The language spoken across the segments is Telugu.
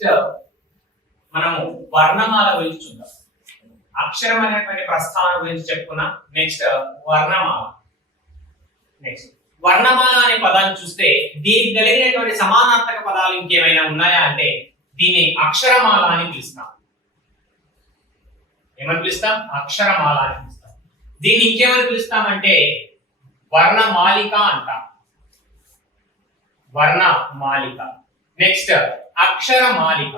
నెక్స్ట్ మనము వర్ణమాల గురించి చూద్దాం. అక్షరం అనేటువంటి ప్రస్తావన గురించి చెప్పుకున్నాం. నెక్స్ట్ వర్ణమాల. నెక్స్ట్ వర్ణమాల అనే పదాన్ని చూస్తే దీనికి కలిగినటువంటి సమానార్థక పదాలు ఇంకేమైనా ఉన్నాయా అంటే దీన్ని అక్షరమాల అని పిలుస్తాం. ఏమని పిలుస్తాం? అక్షరమాల అని పిలుస్తాం. దీన్ని ఇంకేమని పిలుస్తామంటే వర్ణమాలిక అంటాం. వర్ణమాలిక. నెక్స్ట్ అక్షరమాలిక.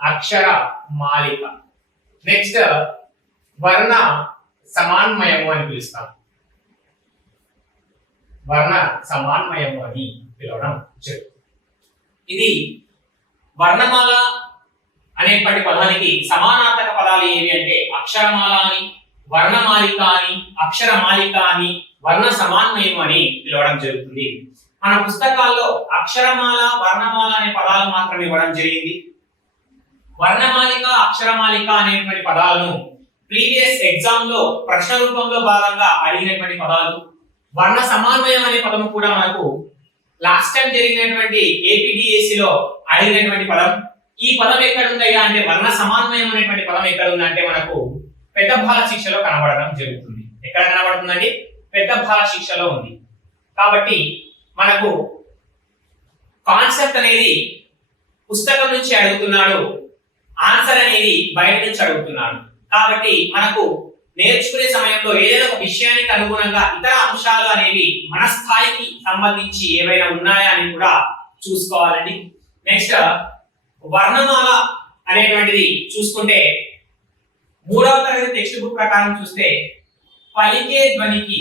అక్షరమాలిక. నెక్స్ట్ వర్ణ సమాన్వయము అని పిలుస్తాం. వర్ణ సమాన్వయము అని పిలవడం జరుగుతుంది. ఇది వర్ణమాల అనేటువంటి పదానికి సమానార్థక పదాలు ఏవి అంటే అక్షరమాల అని, వర్ణమాలిక అని, అక్షరమాలిక అని, వర్ణ సమన్వయం అని పిలవడం జరుగుతుంది. మన పుస్తకాల్లో అక్షరమాల, వర్ణమాల అనే పదాలు మాత్రమే ఇవ్వడం జరిగింది. వర్ణమాలిక, అక్షరమాలిక అనేటువంటి పదాలను ప్రీవియస్ ఎగ్జామ్ లో ప్రశ్న రూపంలో భాగంగా అడిగినటువంటి పదాలు. వర్ణ సమన్వయం అనే పదం కూడా మనకు లాస్ట్ టైం జరిగినటువంటి ఏపీడిఎస్సి లో అడిగినటువంటి పదం. ఈ పదం ఎక్కడ ఉందయ్యా అంటే వర్ణ సమన్వయం అనేటువంటి పదం ఎక్కడ ఉందంటే మనకు పెద్ద బాల శిక్షలో కనబడడం జరుగుతుంది. ఎక్కడ కనబడుతుందండి? పెద్ద బాల శిక్షలో ఉంది. కాబట్టి మనకు కాన్సెప్ట్ అనేది పుస్తకం నుంచి అడుగుతున్నాడు, ఆన్సర్ అనేది బయట నుంచి అడుగుతున్నాడు. కాబట్టి మనకు నేర్చుకునే సమయంలో ఏదైనా ఒక విషయానికి అనుగుణంగా ఇతర అంశాలు అనేవి మన స్థాయికి సంబంధించి ఏవైనా ఉన్నాయా అని కూడా చూసుకోవాలండి. నెక్స్ట్ వర్ణమాల అనేటువంటిది చూసుకుంటే 3వ తరగతి టెక్స్ట్ బుక్ ప్రకారం చూస్తే పలికే ధ్వనికి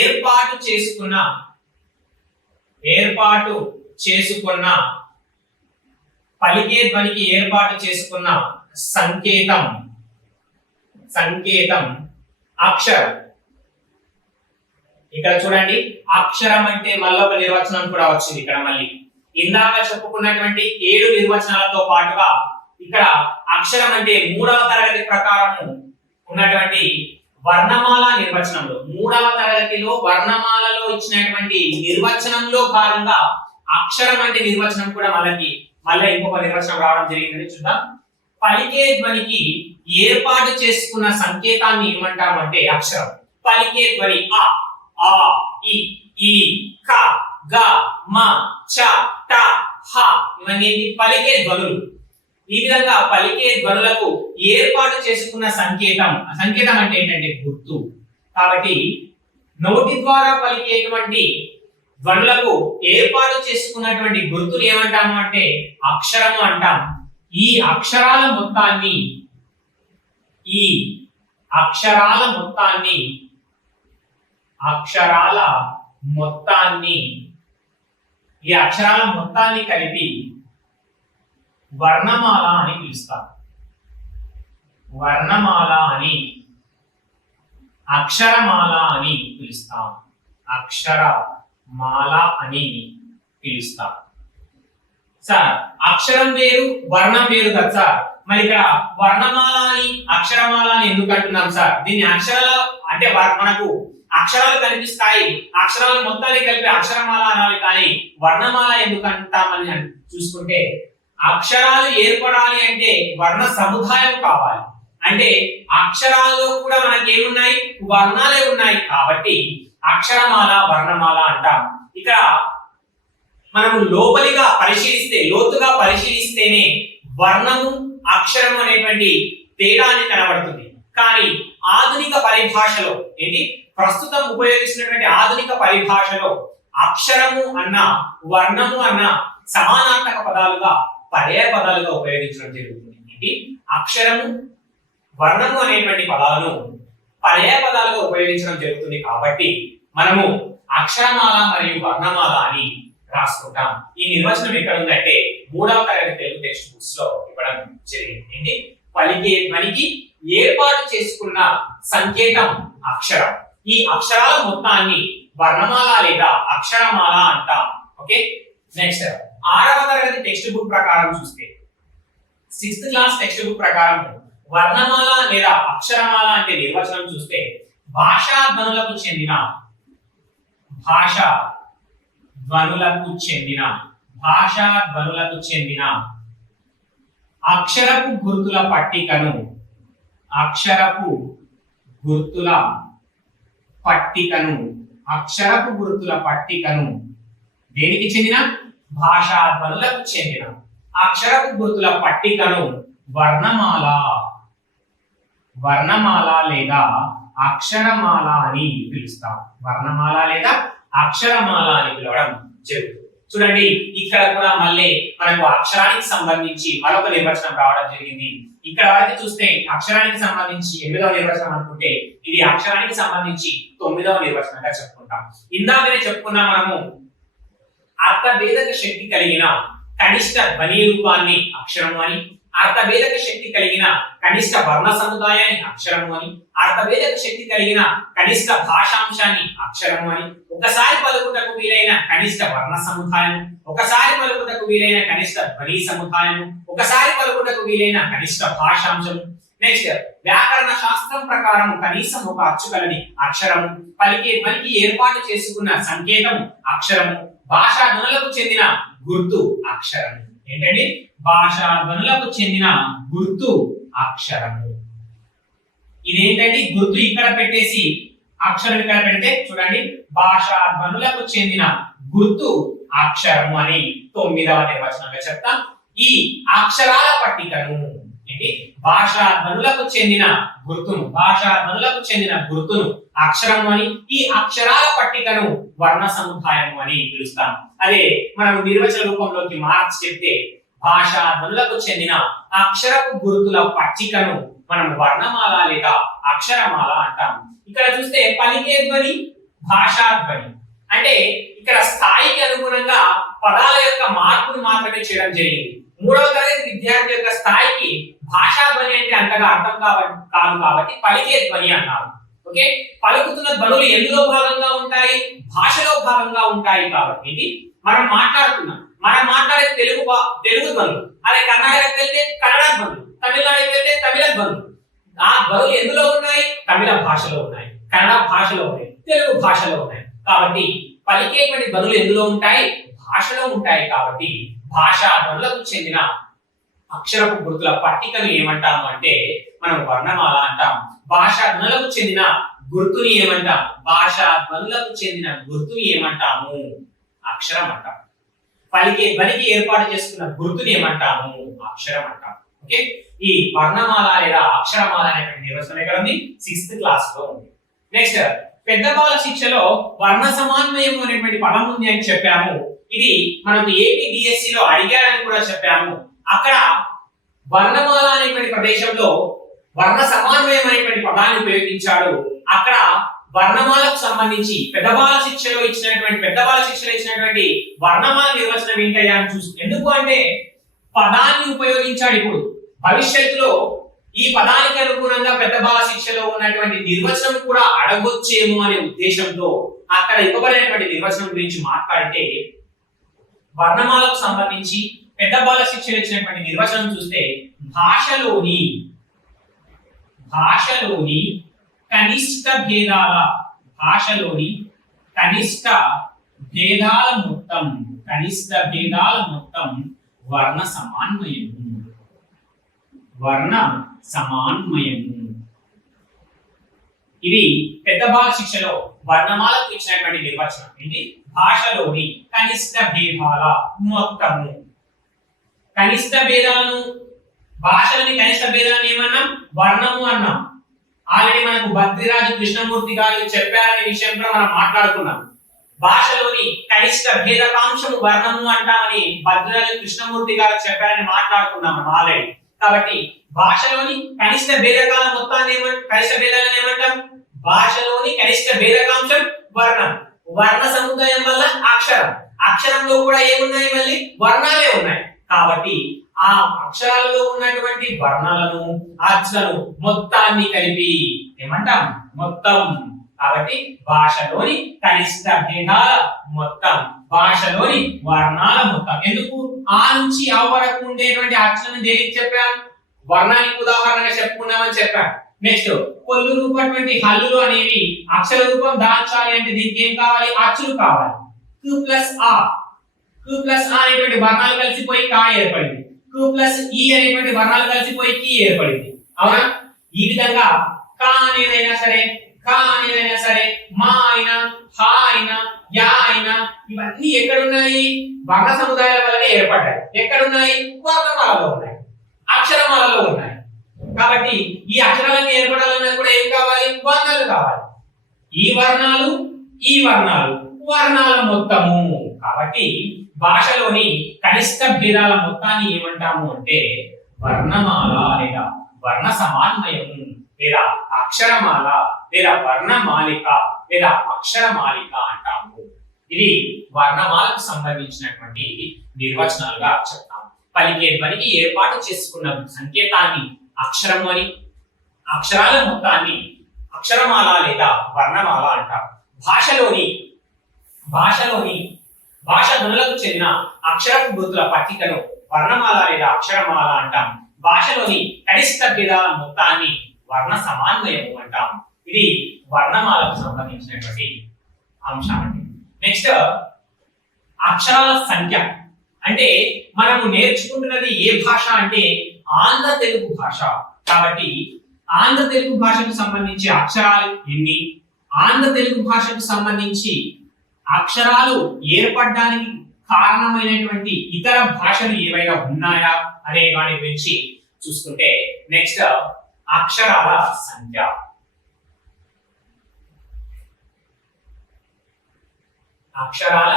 ఏర్పాటు చేసుకున్న పలికే ధ్వనికి ఏర్పాటు చేసుకున్న సంకేతం అక్షరం. ఇక్కడ చూడండి, అక్షరం అంటే మళ్ళీ ఒక నిర్వచనం కూడా వచ్చింది ఇక్కడ. మళ్ళీ ఇందాక చెప్పుకున్నటువంటి 7 నిర్వచనాలతో పాటుగా ఇక్కడ అక్షరం అంటే 3వ తరగతి ప్రకారము ఉన్నటువంటి వర్ణమాల నిర్వచనంలో, 3వ తరగతిలో వర్ణమాలలో ఇచ్చినటువంటి నిర్వచనంలో భాగంగా అక్షరం అంటే నిర్వచనం కూడా మళ్ళీ ఇంకొక నిర్వచనం రావడం జరిగిందని చూద్దాం. పలికే ధ్వనికి ఏర్పాటు చేసుకున్న సంకేతాన్ని ఏమంటామంటే అక్షరం. పలికే ధ్వని ఆ, ఆ, ఈ, ఈ, క, గ, మ, చ, ట, హ ఇవన్నీ పలికే ధ్వనులు. ఈ విధంగా పలికే ధ్వనులకు ఏర్పాటు చేసుకున్న సంకేతం అంటే ఏంటంటే గుర్తు. కాబట్టి నోటి ద్వారా పలికేటువంటి ధ్వనులకు ఏర్పాటు చేసుకున్నటువంటి గుర్తులు ఏమంటాము అంటే అక్షరము అంటాం. ఈ అక్షరాల మొత్తాన్ని కలిపి వర్ణమాల అని పిలుస్తాం. వర్ణమాల అని, అక్షరమాల అని పిలుస్తాం. అక్షరమాల అని పిలుస్తాం. సార్ అక్షరం వేరు, వర్ణం వేరు కదా సార్. మరి ఇక్కడ వర్ణమాల అని, అక్షరమాల అని ఎందుకు అంటున్నాం సార్? దీన్ని అక్షరాల అంటే మనకు అక్షరాలు కనిపిస్తాయి, అక్షరాలు మొత్తాన్ని కలిపి అక్షరమాల అనాలి, కానీ వర్ణమాల ఎందుకు అంటామని చూసుకుంటే అక్షరాలు ఏర్పడాలి అంటే వర్ణ సముదాయం కావాలి. అంటే అక్షరాల్లో కూడా మనకి ఏమున్నాయి? వర్ణాలే ఉన్నాయి. కాబట్టి అక్షరమాల, వర్ణమాల అంటాం. ఇక్కడ మనము లోతుగా పరిశీలిస్తేనే వర్ణము, అక్షరం అనేటువంటి తేడాన్ని కనబడుతుంది. కానీ ఆధునిక పరిభాషలో ప్రస్తుతం ఉపయోగిస్తున్నటువంటి ఆధునిక పరిభాషలో అక్షరము అన్న, వర్ణము అన్న సమానార్థక పదాలుగా, పర్యాయ పదాలుగా ఉపయోగించడం జరుగుతుంది. అక్షరము, వర్ణము అనేటువంటి పదాలను పర్యాయ పదాలుగా ఉపయోగించడం జరుగుతుంది. కాబట్టి మనము అక్షరమాల మరియు వర్ణమాల అని రాసుకుంటాం. ఈ నిర్వచనం ఎక్కడ ఉందంటే 3వ తరగతి తెలుగు టెక్స్ట్ బుక్స్ లో ఇవ్వడం జరిగింది. పలికే ధ్వనికి ఏర్పాటు చేసుకున్న సంకేతం అక్షరం. ఈ అక్షరాల మొత్తాన్ని వర్ణమాల లేదా అక్షరమాల అంటాం. ఓకే. నెక్స్ట్ 6వ తరగతి టెక్స్ట్ బుక్ ప్రకారం చూస్తే 6th క్లాస్ టెక్స్ట్ బుక్ ప్రకారం వర్ణమాల లేదా అక్షరమాల అంటే నిర్వచనం చూస్తే భాషా ధ్వనులకు చెందిన భాషా ధ్వనులకు చెందిన భాషా ధ్వనులకు చెందిన అక్షరపు గుర్తుల పట్టికను అక్షరపు గుర్తుల పట్టికను అక్షరపు గుర్తుల పట్టికను దేనికి చెందిన భాషా ధ్వనులకు చెందిన అక్షరపు గుర్తుల పట్టికను వర్ణమాల వర్ణమాల లేదా అక్షరమాల అని పిలుస్తాం. వర్ణమాల లేదా అక్షరమాల అని పిలవడం జరుగుతుంది. చూడండి, ఇక్కడ కూడా మళ్ళీ మనకు అక్షరానికి సంబంధించి మరొక నిర్వచనం రావడం జరిగింది. ఇక్కడ వరకు చూస్తే అక్షరానికి సంబంధించి 8వ నిర్వచనం అనుకుంటే ఇది అక్షరానికి సంబంధించి 9వ నిర్వచనంగా చెప్పుకుంటాం. ఇందాకనే చెప్పుకున్నా మనము అర్థభేదక శక్తి కలిగిన కనిష్ట ధ్వని రూపాన్ని అక్షరము అని, అర్థభేదక శక్తి కలిగిన కనిష్ట వర్ణ సముదాయాన్ని అక్షరము అని, అర్థభేదక శక్తి కలిగిన కనిష్ట భాషాంశాన్ని అక్షరము అని, ఒకసారి పలుకుటకు వీలైన కనిష్ట వర్ణ సముదాయం, ఒకసారి పలుకుటకు వీలైన కనిష్ట ధ్వని సముదాయం, ఒకసారి పలుకుటకు వీలైన కనిష్ట భాషాంశం. నెక్స్ట్, వ్యాకరణ శాస్త్రం ప్రకారం కనీసం ఒక అచ్చు కలని అక్షరము, పలికే ధ్వనికి ఏర్పాటు చేసుకున్న సంకేతం అక్షరము, భాషా ధ్వనులకు చెందిన గుర్తు అక్షరము. ఏంటండి? భాషా ధ్వనులకు చెందిన గుర్తు అక్షరము. ఇదేంటండి? గుర్తు ఇక్కడ పెట్టేసి అక్షరం ఇక్కడ పెడితే చూడండి, భాషా ధ్వనులకు చెందిన గుర్తు అక్షరము అని 9వ నిర్వచనంగా చెప్తాం. ఈ అక్షరాల పట్టికను ఏంటి? భాషా ధ్వనులకు చెందిన గుర్తును అక్షరము అని, ఈ అక్షరాల పట్టికను వర్ణ సముదాయము అని పిలుస్తాం. అదే మనం నిర్వచన రూపంలోకి మార్చి చెప్తే భాషా ధ్వనులకు చెందిన అక్షరపు గుర్తుల పట్టికను మనం వర్ణమాల లేదా అక్షరమాల అంటాం. ఇక్కడ చూస్తే పలికే ధ్వని, భాషా ధ్వని అంటే ఇక్కడ స్థాయికి అనుగుణంగా పదాల యొక్క మార్పును మాత్రమే చేయడం జరిగింది. 3వ తరగతి విద్యార్థి యొక్క స్థాయికి భాషా ధ్వని అంటే అంతగా అర్థం కాదు కాబట్టి పలికే ధ్వని అన్నారు. ఓకే, పలుకుతున్న ధ్వనులు ఎందులో భాగంగా ఉంటాయి? భాషలో భాగంగా ఉంటాయి. కాబట్టి ఇది మనం మాట్లాడే తెలుగు ధ్వనులు, అదే కర్ణాటకకి వెళ్తే కన్నడ ధ్వనులు, తమిళనాడుకి వెళ్తే తమిళ ధ్వనులు. ఆ ధ్వనులు ఎందులో ఉన్నాయి? తమిళ భాషలో ఉన్నాయి, కన్నడ భాషలో ఉన్నాయి, తెలుగు భాషలో ఉన్నాయి. కాబట్టి పలికేటువంటి ధ్వనులు ఎందులో ఉంటాయి? భాషలో ఉంటాయి. కాబట్టి భాషా ధ్వనులకు చెందిన అక్షరపు గుర్తుల పట్టికను ఏమంటాము అంటే మనం వర్ణమాల అంటాం. భాషా ధ్వనులకు చెందిన గుర్తుని ఏమంటాం? అక్షరం అంటాం. పలికే ధ్వనికి ఏర్పాటు చేసుకున్న గుర్తుని ఏమంటాము? అక్షరం అంటాం. ఓకే, ఈ వర్ణమాల లేదా అక్షరమాల అనేటువంటి నిర్వచనం ఎక్కడ ఉంది? 6th క్లాస్ లో ఉంది. నెక్స్ట్, పెద్ద బాల శిక్షలో వర్ణ సమాన్వయం అనేటువంటి పదం ఉంది అని చెప్పాము. ఇది మనకు ఏపీడిఎస్సి లో అడిగారని కూడా చెప్పాము. అక్కడ వర్ణమాల అనేటువంటి ప్రదేశంలో వర్ణ సమన్వయం అనేటువంటి పదాన్ని ఉపయోగించాడు. అక్కడ వర్ణమాలకు సంబంధించి పెద్ద బాల శిక్షలో ఇచ్చినటువంటి వర్ణమాల నిర్వచనం ఏంటయ్యా అని చూసి, ఎందుకు అంటే పదాన్ని ఉపయోగించాడు. ఇప్పుడు భవిష్యత్తులో ఈ పదానికి అనుగుణంగా పెద్ద బాల శిక్షలో ఉన్నటువంటి నిర్వచనం కూడా అడగొచ్చేమో అనే ఉద్దేశంతో అక్కడ ఇవ్వబడినటువంటి నిర్వచనం గురించి మాట్లాడితే, వర్ణమాలకు సంబంధించి పెద్ద బాల శిక్షలో ఇచ్చినటువంటి నిర్వచనం చూస్తే భాషలోని కనిష్ట భేదాల మొత్తం వర్ణ సమన్వయము. ఇది పెద్ద బాల శిక్షలో వర్ణమాలకు ఇచ్చినటువంటి నిర్వచనం. ఏంటి? భాషలోని కనిష్ట భేదాల మొత్తము. కనిష్ట భేదాలను, భాషలోని కనిష్ట భేదాలను ఏమన్నాం? వర్ణము అన్నాం. ఆల్రెడీ మనకు భద్రిరాజు కృష్ణమూర్తి గారు చెప్పారనే విషయం కూడా మనం మాట్లాడుకున్నాం. భాషలోని కనిష్ట భేదకాంశము వర్ణము అంటామని భద్రిరాజు కృష్ణమూర్తి గారు చెప్పారని మాట్లాడుకున్నాం మనం ఆల్రెడీ. కాబట్టి భాషలోని కనిష్ట భేదకాల మొత్తాన్ని కనిష్ట భేదాలను ఏమంటాం? భాషలోని కనిష్ట భేదకాంశం వర్ణం. వర్ణ సముదాయం వల్ల అక్షరం. అక్షరంలో కూడా ఏమున్నాయి? మళ్ళీ వర్ణాలే ఉన్నాయి. కాబట్టి ఆ అక్షరాలలో ఉన్నటువంటి వర్ణాలను, అచ్చులను మొత్తాన్ని కలిపి ఏమంటాం? మొత్తం. కాబట్టి భాషలోని కనిష్ట భేదాల మొత్తం, భాషలోని వర్ణాల మొత్తం. ఎందుకు? ఆ నుంచి ఆ వరకు ఉండేటువంటి అచ్చులను దేనికి చెప్పాం? వర్ణానికి ఉదాహరణగా చెప్పుకున్నామని చెప్పాం. నెక్స్ట్ పొల్లు రూపటువంటి హల్లులు అనేవి అక్షర రూపం దాల్చాలి అంటే దీనికి ఏం కావాలి? అచ్చులు కావాలి. q ప్లస్ ఆ అనేటువంటి వర్ణాలు కలిసిపోయి కా ఏర్పడింది. q ప్లస్ ఈ అనేటువంటి వర్ణాలు కలిసిపోయి కి ఏర్పడింది. అవునా? ఈ విధంగా కా అనేదైనా సరే మా అయినా హా అయినా యా అయినా ఇవన్నీ ఎక్కడున్నాయి? వర్ణ సముదాయాల వల్లనే ఏర్పడ్డాయి. ఎక్కడున్నాయి? వర్ణమాలలో ఉన్నాయి, అక్షరమాలలో ఉన్నాయి. కాబట్టి ఈ అక్షరాలన్నీ ఏర్పడాలన్నా కూడా ఏం కావాలి? వర్ణాలు కావాలి. ఈ వర్ణాలు వర్ణాల మొత్తము. కాబట్టి భాషలోని కనిష్ట భేదాల మొత్తాన్ని ఏమంటాము అంటే వర్ణమాల లేదా వర్ణ సమాన్వయము లేదా అక్షరమాల లేదా వర్ణమాలిక లేదా అక్షరమాలిక అంటాము. ఇది వర్ణమాలకు సంబంధించినటువంటి నిర్వచనాలుగా చెప్తాము. పలికే ధ్వనికి ఏర్పాటు చేసుకున్న సంకేతాన్ని అక్షరం అని, అక్షరాల మొత్తాన్ని అక్షరమాల లేదా వర్ణమాల అంటారు. భాష ధ్వనులకు చెందిన అక్షరపు గుర్తుల పట్టికను వర్ణమాల లేదా అక్షరమాల అంటాం. భాషలోని కనిష్ట భేదాల మొత్తాన్ని వర్ణ సమాన్వయము అంటాం. ఇది వర్ణమాలకు సంబంధించినటువంటి అంశం అండి. నెక్స్ట్ అక్షరాల సంఖ్య. అంటే మనము నేర్చుకుంటున్నది ఏ భాష అంటే ఆంధ్ర తెలుగు భాష. కాబట్టి ఆంధ్ర తెలుగు భాషకు సంబంధించి అక్షరాలు ఎన్ని, ఆంధ్ర తెలుగు భాషకు సంబంధించి అక్షరాలు ఏర్పడడానికి కారణమైనటువంటి ఇతర భాషలు ఏవైనా ఉన్నాయా అనే వాటి గురించి చూసుకుంటే నెక్స్ట్ అక్షరాల సంఖ్య. అక్షరాల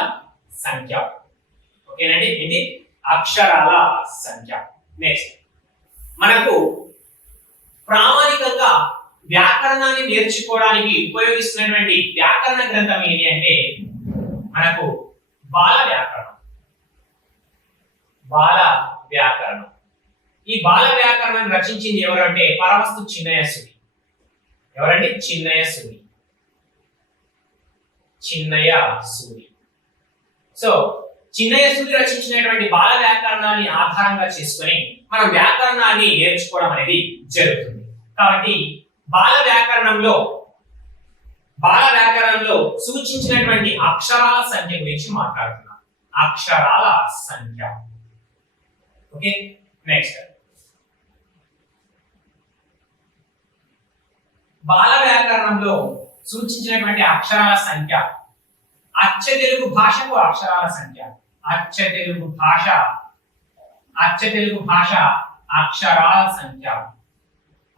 సంఖ్య ఓకేనండి. ఇది అక్షరాల సంఖ్య. నెక్స్ట్ మనకు ప్రామాణికంగా వ్యాకరణాన్ని నేర్చుకోవడానికి ఉపయోగిస్తున్నటువంటి వ్యాకరణ గ్రంథం ఏంటి అంటే మనకు బాల వ్యాకరణం. ఈ బాల వ్యాకరణాన్ని రచించింది ఎవరంటే పరవస్తు చిన్నయ్య సుడి. ఎవరండి? చిన్నయ్య సూరి. సో చిన్నయ్య సూరి రచించినటువంటి బాల వ్యాకరణాన్ని ఆధారంగా చేసుకొని మనం వ్యాకరణాన్ని నేర్చుకోవడం అనేది జరుగుతుంది. కాబట్టి బాల వ్యాకరణంలో సూచించినటువంటి అక్షరాల సంఖ్య గురించి మాట్లాడుతున్నాం. అక్షరాల సంఖ్య. ఓకే. నెక్స్ట్ బాల వ్యాకరణంలో సూచించినటువంటి అక్షరాల సంఖ్య. అచ్చ తెలుగు భాషకు అక్షరాల సంఖ్య. అచ్చ తెలుగు భాష అక్షరాల సంఖ్య.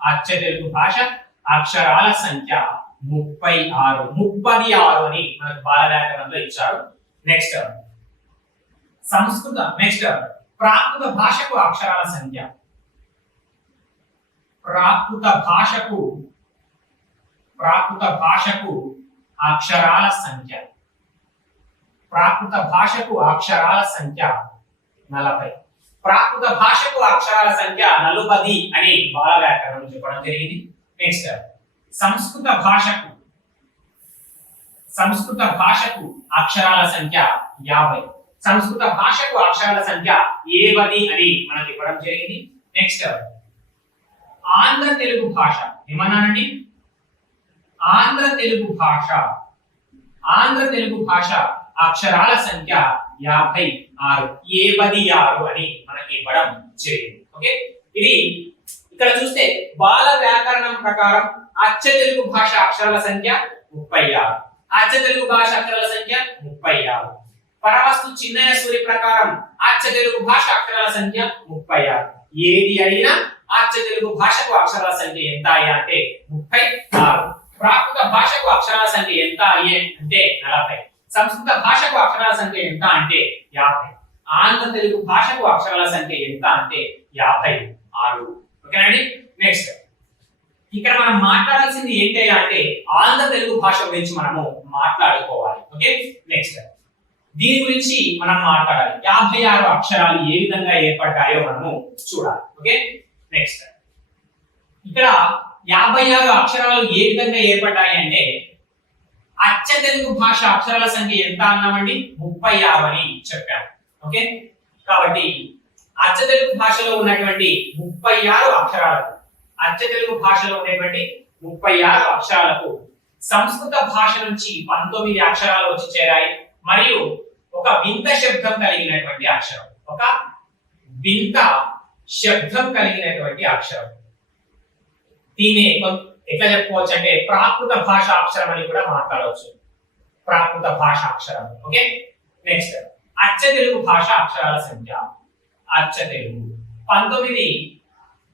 అచ్చ తెలుగు భాష అక్షరాల సంఖ్య 36 అని మనకు బాల వ్యాకరణంలో ఇచ్చారు. నెక్స్ట్ ప్రాకృత భాషకు అక్షరాల సంఖ్య. ప్రాకృత భాషకు అక్షరాల సంఖ్య. ప్రాకృత భాషకు అక్షరాల సంఖ్య 40. ప్రాకృత భాషకు అక్షరాల సంఖ్య 40 అని బాల వ్యాకరణం చెప్పడం జరిగింది. నెక్స్ట్ సంస్కృత భాషకు అక్షరాల సంఖ్య 50. సంస్కృత భాషకు అక్షరాల సంఖ్య 70 అని మనకి ఇవ్వడం జరిగింది. నెక్స్ట్ ఆంధ్ర తెలుగు భాష ఏమన్నానండి? ఆంధ్ర తెలుగు భాష అక్షరాల సంఖ్య 56 అని మనకి ఇవ్వడం జరిగింది. ఓకే. ఇది ఇక్కడ చూస్తే బాల వ్యాకరణం ప్రకారం అచ్చ తెలుగు భాష అక్షరాల సంఖ్య 36. అచ్చ తెలుగు భాష అక్షరాల సంఖ్య 36. పరవస్తు చిన్నయ్య సూరి ప్రకారం అచ్చ తెలుగు భాష అక్షరాల సంఖ్య 36. ఏది అడిగినా అచ్చ తెలుగు భాషకు అక్షరాల సంఖ్య ఎంత అంటే 36. ప్రాకృత భాషకు అక్షరాల సంఖ్య ఎంత అంటే 40. సంస్కృత భాషకు అక్షరాల సంఖ్య ఎంత అంటే 50. ఆంధ్ర తెలుగు భాషకు అక్షరాల సంఖ్య ఎంత అంటే 56. ఓకేనండి. నెక్స్ట్ ఇక్కడ మనం మాట్లాడాల్సింది ఏంటి అంటే ఆంధ్ర తెలుగు భాష గురించి మనము మాట్లాడుకోవాలి. ఓకే. నెక్స్ట్ దీని గురించి మనం మాట్లాడాలి. 56 అక్షరాలు ఏ విధంగా ఏర్పడ్డాయో మనము చూడాలి. ఓకే. నెక్స్ట్ ఇక్కడ 56 అక్షరాలు ఏ విధంగా ఏర్పడ్డాయి అంటే అచ్చ తెలుగు భాష అక్షరాల సంఖ్య ఎంత అన్నామండి? 36 అని చెప్పాము. ఓకే. కాబట్టి అచ్చ తెలుగు భాషలో ఉన్నటువంటి 36 అక్షరాలకు అచ్చ తెలుగు భాషలో ఉండేటువంటి 36 అక్షరాలకు సంస్కృత భాష నుంచి 19 అక్షరాలు వచ్చి చేరాయి మరియు ఒక వింత శబ్దం కలిగినటువంటి అక్షరం, ఒక వింత శబ్దం కలిగినటువంటి అక్షరం. దీన్ని ఎట్లా చెప్పుకోవచ్చు అంటే ప్రాకృత భాష అక్షరం అని కూడా మాట్లాడవచ్చు. ప్రాకృత భాష అక్షరం. ఓకే, నెక్స్ట్ అచ్చ తెలుగు భాష అక్షరాల సంఖ్య. అచ్చ తెలుగు 19.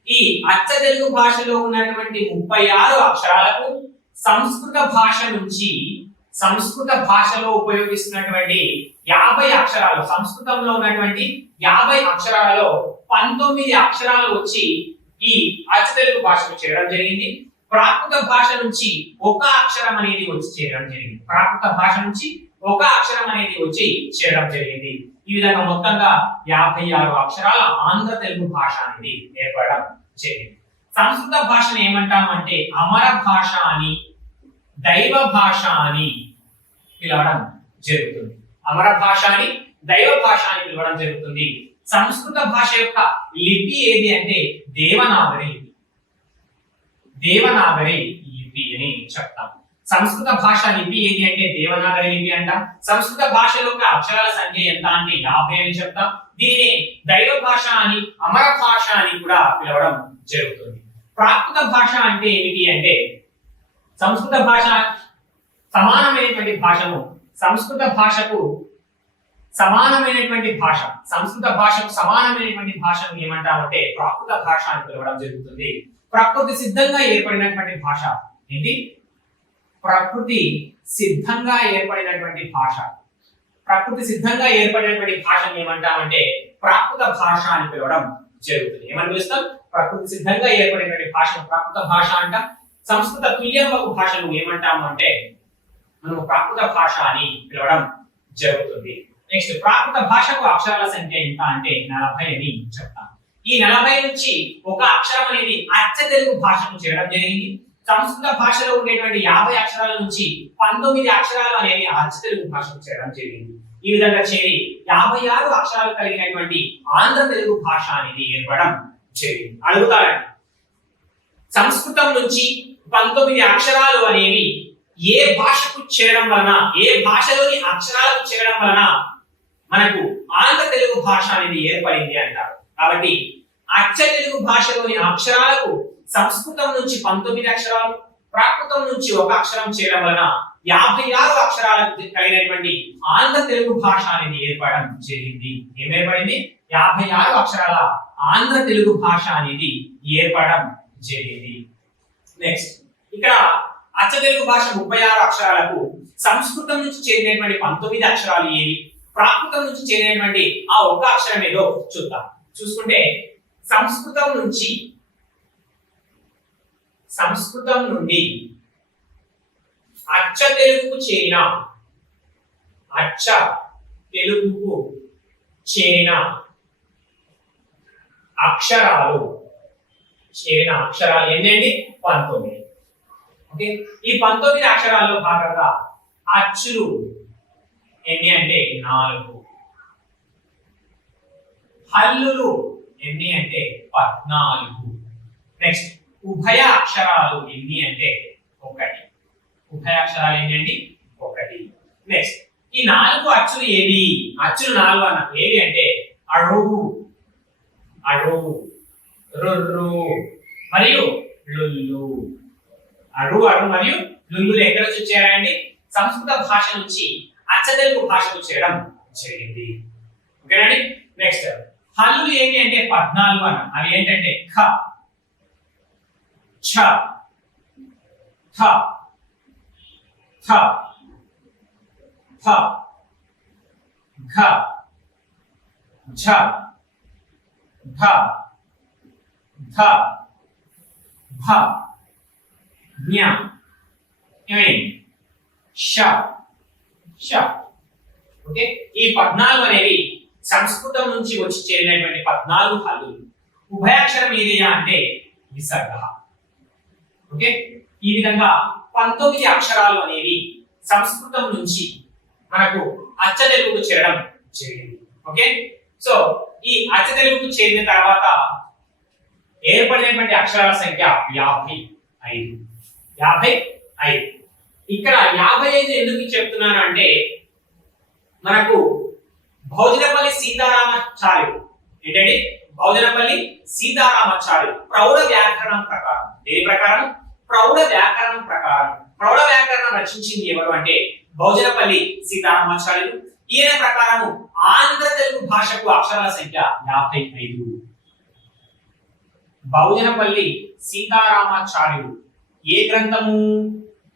ఈ అచ్చ తెలుగు భాషలో ఉన్నటువంటి 36 అక్షరాలకు సంస్కృత భాష నుంచి సంస్కృత భాషలో ఉపయోగిస్తున్నటువంటి 50 అక్షరాలు, సంస్కృతంలో ఉన్నటువంటి 50 అక్షరాలలో 19 అక్షరాలు వచ్చి ఈ అచ్చ తెలుగు భాషకు చేరడం జరిగింది. ప్రాకృత భాష నుంచి ఒక అక్షరం అనేది వచ్చి చేరడం జరిగింది. ప్రాకృత భాష నుంచి ఒక అక్షరం అనేది వచ్చి చేరడం జరిగింది. ఈ విధంగా మొత్తంగా 56 అక్షరాల ఆంధ్ర తెలుగు భాష అనేది ఏర్పడడం జరిగింది. సంస్కృత భాషను ఏమంటామంటే అమర భాష అని, దైవ భాష అని పిలవడం జరుగుతుంది. అమర భాష అని, దైవ భాష అని పిలవడం జరుగుతుంది. సంస్కృత భాష యొక్క లిపి ఏది అంటే దేవనాగరి లిపి. దేవనాగరి లిపి అని చెప్తాం. సంస్కృత భాష లిపి ఏది అంటే దేవనాగరి లిపి అంటాం. సంస్కృత భాషలో అక్షరాల సంఖ్య ఎంత అంటే 50 అని చెప్తాం. దీనిని దైవ భాష అని, అమర భాష అని కూడా పిలవడం జరుగుతుంది. ప్రాకృత భాష అంటే ఏమిటి అంటే సంస్కృత భాష సమానమైనటువంటి భాషను, సంస్కృత భాషకు సమానమైనటువంటి భాష, సంస్కృత భాషకు సమానమైనటువంటి భాషను ఏమంటామంటే ప్రాకృత భాష అని పిలవడం జరుగుతుంది. ప్రకృతి సిద్ధంగా ఏర్పడినటువంటి భాష ఏంటి? ప్రకృతి సిద్ధంగా ఏర్పడినటువంటి భాష. ప్రకృతి సిద్ధంగా ఏర్పడినటువంటి భాషను ఏమంటామంటే ప్రాకృత భాష అని పిలవడం జరుగుతుంది. ఏమని పిలుస్తాం? ప్రకృతి సిద్ధంగా ఏర్పడినటువంటి భాషను ప్రాకృత భాష అంటాం. సంస్కృత తుల్యమగు భాషను ఏమంటాము అంటే మనం ప్రాకృత భాష అని పిలవడం జరుగుతుంది. నెక్స్ట్ ప్రాకృత భాషకు అక్షరాల సంఖ్య ఎంత అంటే 40 అని చెప్తాం. ఈ 40 నుంచి ఒక అక్షరం అనేది అచ్చ తెలుగు భాషకు చేరడం జరిగింది. సంస్కృత భాషలో ఉండేటువంటి 50 అక్షరాల నుంచి 19 అక్షరాలు అనేవి అచ్చ తెలుగు భాషకు చేరడం జరిగింది. ఈ విధంగా చేరి 56 అక్షరాలు కలిగినటువంటి ఆంధ్ర తెలుగు భాష అనేది ఏర్పడడం జరిగింది. అడుగుతారండి, సంస్కృతం నుంచి 19 అక్షరాలు అనేవి ఏ భాషకు చేరడం వలన, ఏ భాషలోని అక్షరాలకు చేరడం వలన మనకు ఆంధ్ర తెలుగు భాష అనేది ఏర్పడింది అంటారు. కాబట్టి అచ్చ తెలుగు భాషలోని అక్షరాలకు సంస్కృతం నుంచి 19 అక్షరాలు, ప్రాకృతం నుంచి ఒక అక్షరం చేరడం వలన 56 అక్షరాలకు కలిగినటువంటి ఆంధ్ర తెలుగు భాష అనేది ఏర్పడడం జరిగింది. ఏం ఏర్పడింది? 56 అక్షరాల ఆంధ్ర తెలుగు భాష అనేది ఏర్పడడం జరిగింది. నెక్స్ట్ ఇక్కడ అచ్చ తెలుగు భాష 36 అక్షరాలకు సంస్కృతం నుంచి చేరినటువంటి 19 అక్షరాలు ఏవి, ప్రాకృతం నుంచి చేరినటువంటి ఆ ఒక్క అక్షరం ఏదో చూద్దాం. చూసుకుంటే సంస్కృతం నుండి అచ్చ తెలుగుకు చేరిన అక్షరాలు ఏంటండి? 19. ఓకే, ఈ 19 అక్షరాల్లో భాగంగా అచ్చులు ఎన్ని అంటే 4, హల్లులు ఎన్ని అంటే 14. నెక్స్ట్ ఉభయ అక్షరాలు ఎన్ని అంటే 1. ఉభయ అక్షరాలు ఎన్ని అండి? 1. నెక్స్ట్ ఈ 4 అచ్చులు ఏవి? అచ్చులు 4 అన్న ఏవి అంటే అడుగు, రుర్రు మరియు లుల్లు. అడు మరియు లుల్లు ఎక్కడ నుంచి చేరాయండి? సంస్కృత భాష నుంచి అచ్చ తెలుగు భాషకు చేరడం జరిగింది. ఓకేనండి. నెక్స్ట్ హల్లులు ఏమి అంటే 14 అన్న. అవి ఏంటంటే ఖ, ఛ, థ, థ, ఫ, ఘ, ఝ, ఢ, ధ, భ, జ్ఞ, ఞ, ష, ష. ఓకే, ఈ 14 అనేవి సంస్కృతం నుంచి వచ్చి చేరినటువంటి 14 హల్లులు. ఉభయాక్షరం ఏదైనా అంటే విసర్గ. ఓకే, ఈ విధంగా 19 అక్షరాలు అనేవి సంస్కృతం నుంచి మనకు అచ్చ తెలుగుకు చేరడం జరిగింది. ఓకే, సో ఈ అచ్చ తెలుగుకు చేరిన తర్వాత ఏర్పడినటువంటి అక్షరాల సంఖ్య 55. 55. ఇక్కడ 55 ఎందుకు చెప్తున్నాను అంటే మనకు బహుజనపల్లి సీతారామాచార్యులు ఏంటండి బహుజనపల్లి సీతారామాచార్యులు ప్రౌఢ వ్యాకరణం ప్రకారం దేని ప్రకారం ప్రౌఢ వ్యాకరణం ప్రకారం ప్రౌఢ వ్యాకరణం రచించింది ఎవరు అంటే బహుజనపల్లి సీతారామాచార్యులు. ఈయన ప్రకారం ఆంధ్ర తెలుగు భాషకు అక్షరాల సంఖ్య 55. బహుజనపల్లి సీతారామాచార్యులు ఏ గ్రంథము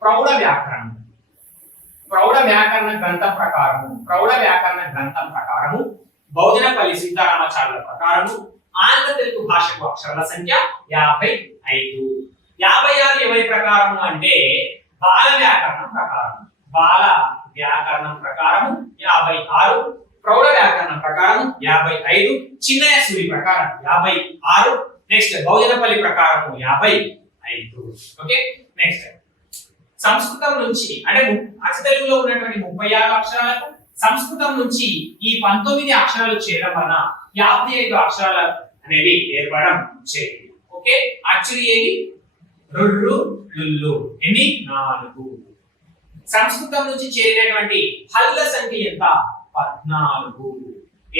ప్రౌఢ వ్యాకరణం ప్రౌఢ వ్యాకరణ గ్రంథం ప్రకారము బహుజనపల్లి సీతారామాచార్యుల ప్రకారము ఆంధ్ర తెలుగు భాషకు అక్షరాల సంఖ్య 55. 56 ఎవరి ప్రకారము అంటే బాల వ్యాకరణం ప్రకారము 56, ప్రౌఢ వ్యాకరణం ప్రకారం 55, చిన్నయ్య సూరి ప్రకారం 56, నెక్స్ట్ బహుజనపల్లి ప్రకారం 55. ఓకే, నెక్స్ట్ సంస్కృతం నుంచి అంటే అచ్చ తెలుగులో ఉన్నటువంటి 36 అక్షరాలకు సంస్కృతం నుంచి ఈ 19 అక్షరాలు చేరడం వలన 55 అక్షరాలు అనేవి ఏర్పడడం జరిగింది. ఓకే, యాక్చువల్లీ ఏది రుర్రు లుల్లు ఎన్ని 4. సంస్కృతం నుంచి చేరినటువంటి హల్ల సంఖ్య ఎంత 14.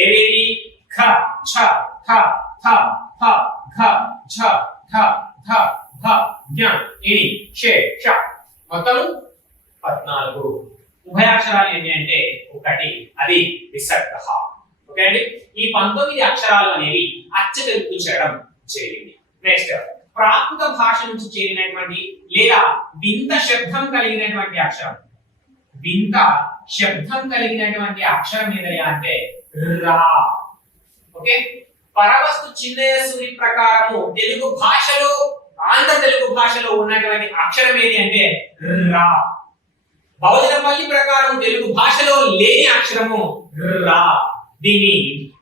ఏవేవి ఖ ఛ ఠ థ ఫ ఘ ఝ ఠ ధ భ జ్ఞ ఇ షే ష మొత్తం 14. ఉభయాక్షరాలు ఏంటి అంటే ఒకటి, అది విసర్గ. ఓకే అండి, ఈ 19 అక్షరాలు అనేవి అచ్చ తెలుగుకు చేరడం జరిగింది. నెక్స్ట్ ప్రాకృత భాష నుంచి చేరినటువంటి లేదా వింత శబ్దం కలిగినటువంటి అక్షరం ఏదయ్యా అంటే రా. ఓకే, పరవస్తు చిన్నయ్య సూరి ప్రకారము తెలుగు భాషలో ఆంధ్ర తెలుగు భాషలో ఉన్నటువంటి అక్షరం ఏది అంటే రా. బహుజనపల్లి ప్రకారం తెలుగు భాషలో లేని అక్షరము రా. దీన్ని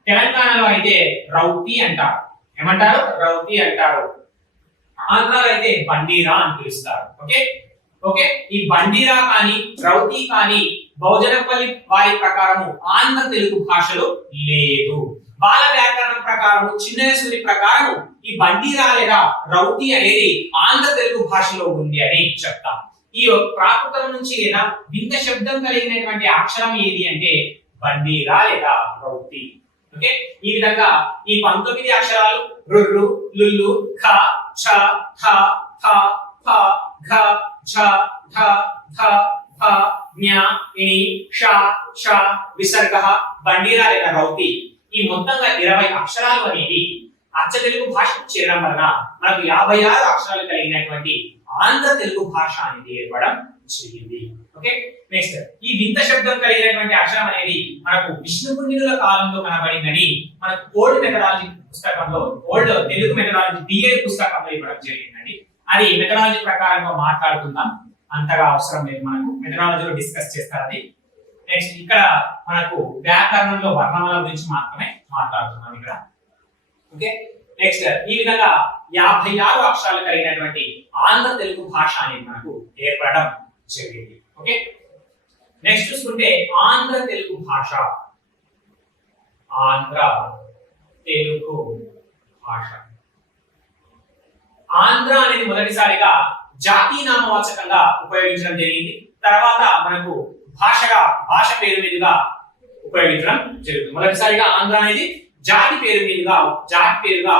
తెలంగాణలో అయితే రౌతి అంటారు. ఏమంటారు? రౌతి అంటారు. ఆంధ్రాలో అయితే బండిరా అని పిలుస్తారు. ఓకే ఓకే, ఈ బండిరా కానీ రౌతి కానీ బహుజనపల్లి వారి ప్రకారము ఆంధ్ర తెలుగు భాషలో లేదు. బాల వ్యాకరణం ప్రకారము చిన్నయ్య సూరి ప్రకారము ఈ బండిరా లేదా రౌతి అనేది ఆంధ్ర తెలుగు భాషలో ఉంది అని చెప్తాం. ఈ ప్రాకృతం నుంచి లేదా వింత శబ్దం కలిగినటువంటి అక్షరం ఏది అంటే బండిరా లేదా రౌతి. ఓకే, ఈ విధంగా ఈ 19 అక్షరాలు రుర్రు లుల్లు ఖ ఛ ఠ థ ఫ ఘ ఝ ఢ ధ ఫ జ్ఞ ఇ ష ష విసర్గ బండిరా లేదా రౌతి ఈ మొత్తంగా 20 అక్షరాలు అనేవి అచ్చ తెలుగు భాషకు చేరడం వలన మనకు 56 అక్షరాలు కలిగినటువంటి ఆంధ్ర తెలుగు భాష అనేది ఏర్పడడం జరిగింది. ఓకే, నెక్స్ట్ ఈ వింత శబ్దం కలిగినటువంటి అక్షరం అనేది మనకు విష్ణుకుండినుల కాలంలో కనబడిందని మనకు ఓల్డ్ మెథడాలజీ పుస్తకంలో ఓల్డ్ తెలుగు మెథడాలజీ డిఏ పుస్తకంలో ఇవ్వడం జరిగిందండి. అది మెథడాలజీ ప్రకారంగా మాట్లాడుకుందాం, అంతగా అవసరం లేదు, మనకు మెథడాలజీలో డిస్కస్ చేస్తారు అది. నెక్స్ట్ ఇక్కడ మనకు వ్యాకరణంలో వర్ణమాల గురించి మాత్రమే మాట్లాడుతున్నాం ఇక్కడ. ఓకే, నెక్స్ట్ ఈ విధంగా 56 అక్షరాలు కలిగినటువంటి ఆంధ్ర తెలుగు భాష అనేది మనకు ఏర్పడడం జరిగింది. ఓకే, నెక్స్ట్ చూసుకుంటే ఆంధ్ర తెలుగు భాష. ఆంధ్ర తెలుగు భాష ఆంధ్ర అనేది మొదటిసారిగా జాతీయ నామవాచకంగా ఉపయోగించడం జరిగింది. తర్వాత మనకు భాష పేరు మీదుగా ఉపయోగించడం జరుగుతుంది. మొదటిసారిగా ఆంధ్ర అనేది జాతి పేరుగా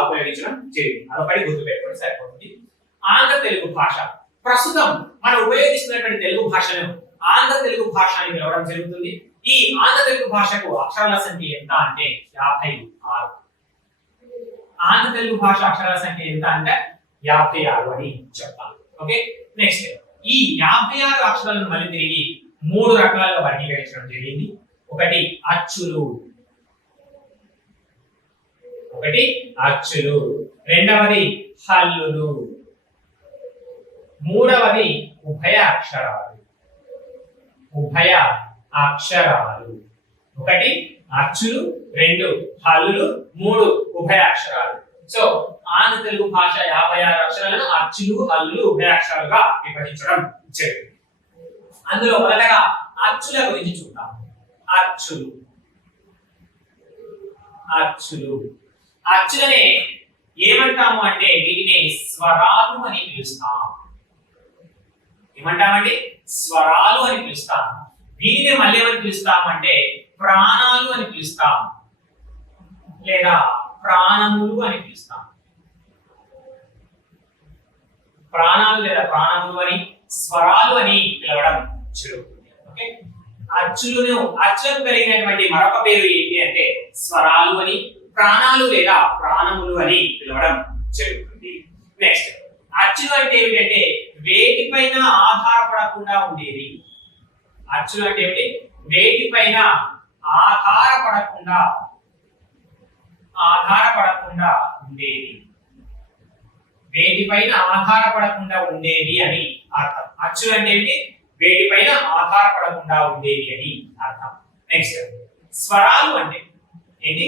ఉపయోగించడం జరిగింది. అదొకటి గుర్తుపెట్టుకోండి సరిపోతుంది. ఆంధ్ర తెలుగు భాష ప్రస్తుతం మనం ఉపయోగిస్తున్నటువంటి తెలుగు భాషను ఆంధ్ర తెలుగు భాష అని పిలవడం జరుగుతుంది. ఈ ఆంధ్ర తెలుగు భాషకు అక్షరాల సంఖ్య ఎంత అంటే 56. ఆంధ్ర తెలుగు భాష అక్షరాల సంఖ్య ఎంత అంటే 56 అని చెప్తాను. ఓకే, నెక్స్ట్ ఈ 56 అక్షరాలను మళ్ళీ తిరిగి 3 రకాలుగా వర్గీకరించడం జరిగింది. ఒకటి అచ్చులు, రెండవది హల్లులు, మూడవది ఉభయ అక్షరాలు. ఒకటి అచ్చులు, 2 హల్లులు, 3 ఉభయ అక్షరాలు. సో ఆంధ్ర తెలుగు భాష 56 అక్షరాలను అచ్చులు, హల్లులు, ఉభయ అక్షరాలుగా విభజించడం జరిగింది. అందులో మొదటగా అచ్చుల గురించి చూద్దాం. అచ్చులనే ఏమంటాము అంటే వీటిని స్వరాలు అని పిలుస్తాం. ఏమంటామండి? స్వరాలు అని పిలుస్తాం. వీటిని మళ్ళీ ఏమని పిలుస్తామంటే ప్రాణాలు అని పిలుస్తాం, లేదా ప్రాణములు అని పిలుస్తాం. ప్రాణాలు లేదా ప్రాణములు అని, స్వరాలు అని పిలవడం జరుగుతుంది. ఓకే, అచ్చులకు కలిగినటువంటి మరొక పేరు ఏంటి అంటే స్వరాలు అని, ప్రాణాలు లేదా ప్రాణములు అని పిలవడం జరుగుతుంది. నెక్స్ట్, అచ్చులు అంటే ఏమిటంటే వేటిపైన ఆధారపడకుండా ఉండేది. అచ్చులు అంటే ఏమిటి? వేటిపైన ఆధారపడకుండా ఉండేది. వేటిపైన ఆధారపడకుండా ఉండేది అని అర్థం. అచ్చులు అంటే ఏమిటి? వేటిపైన ఆధారపడకుండా ఉండేది అని అర్థం. నెక్స్ట్, స్వరాలు అంటే ఏంటి?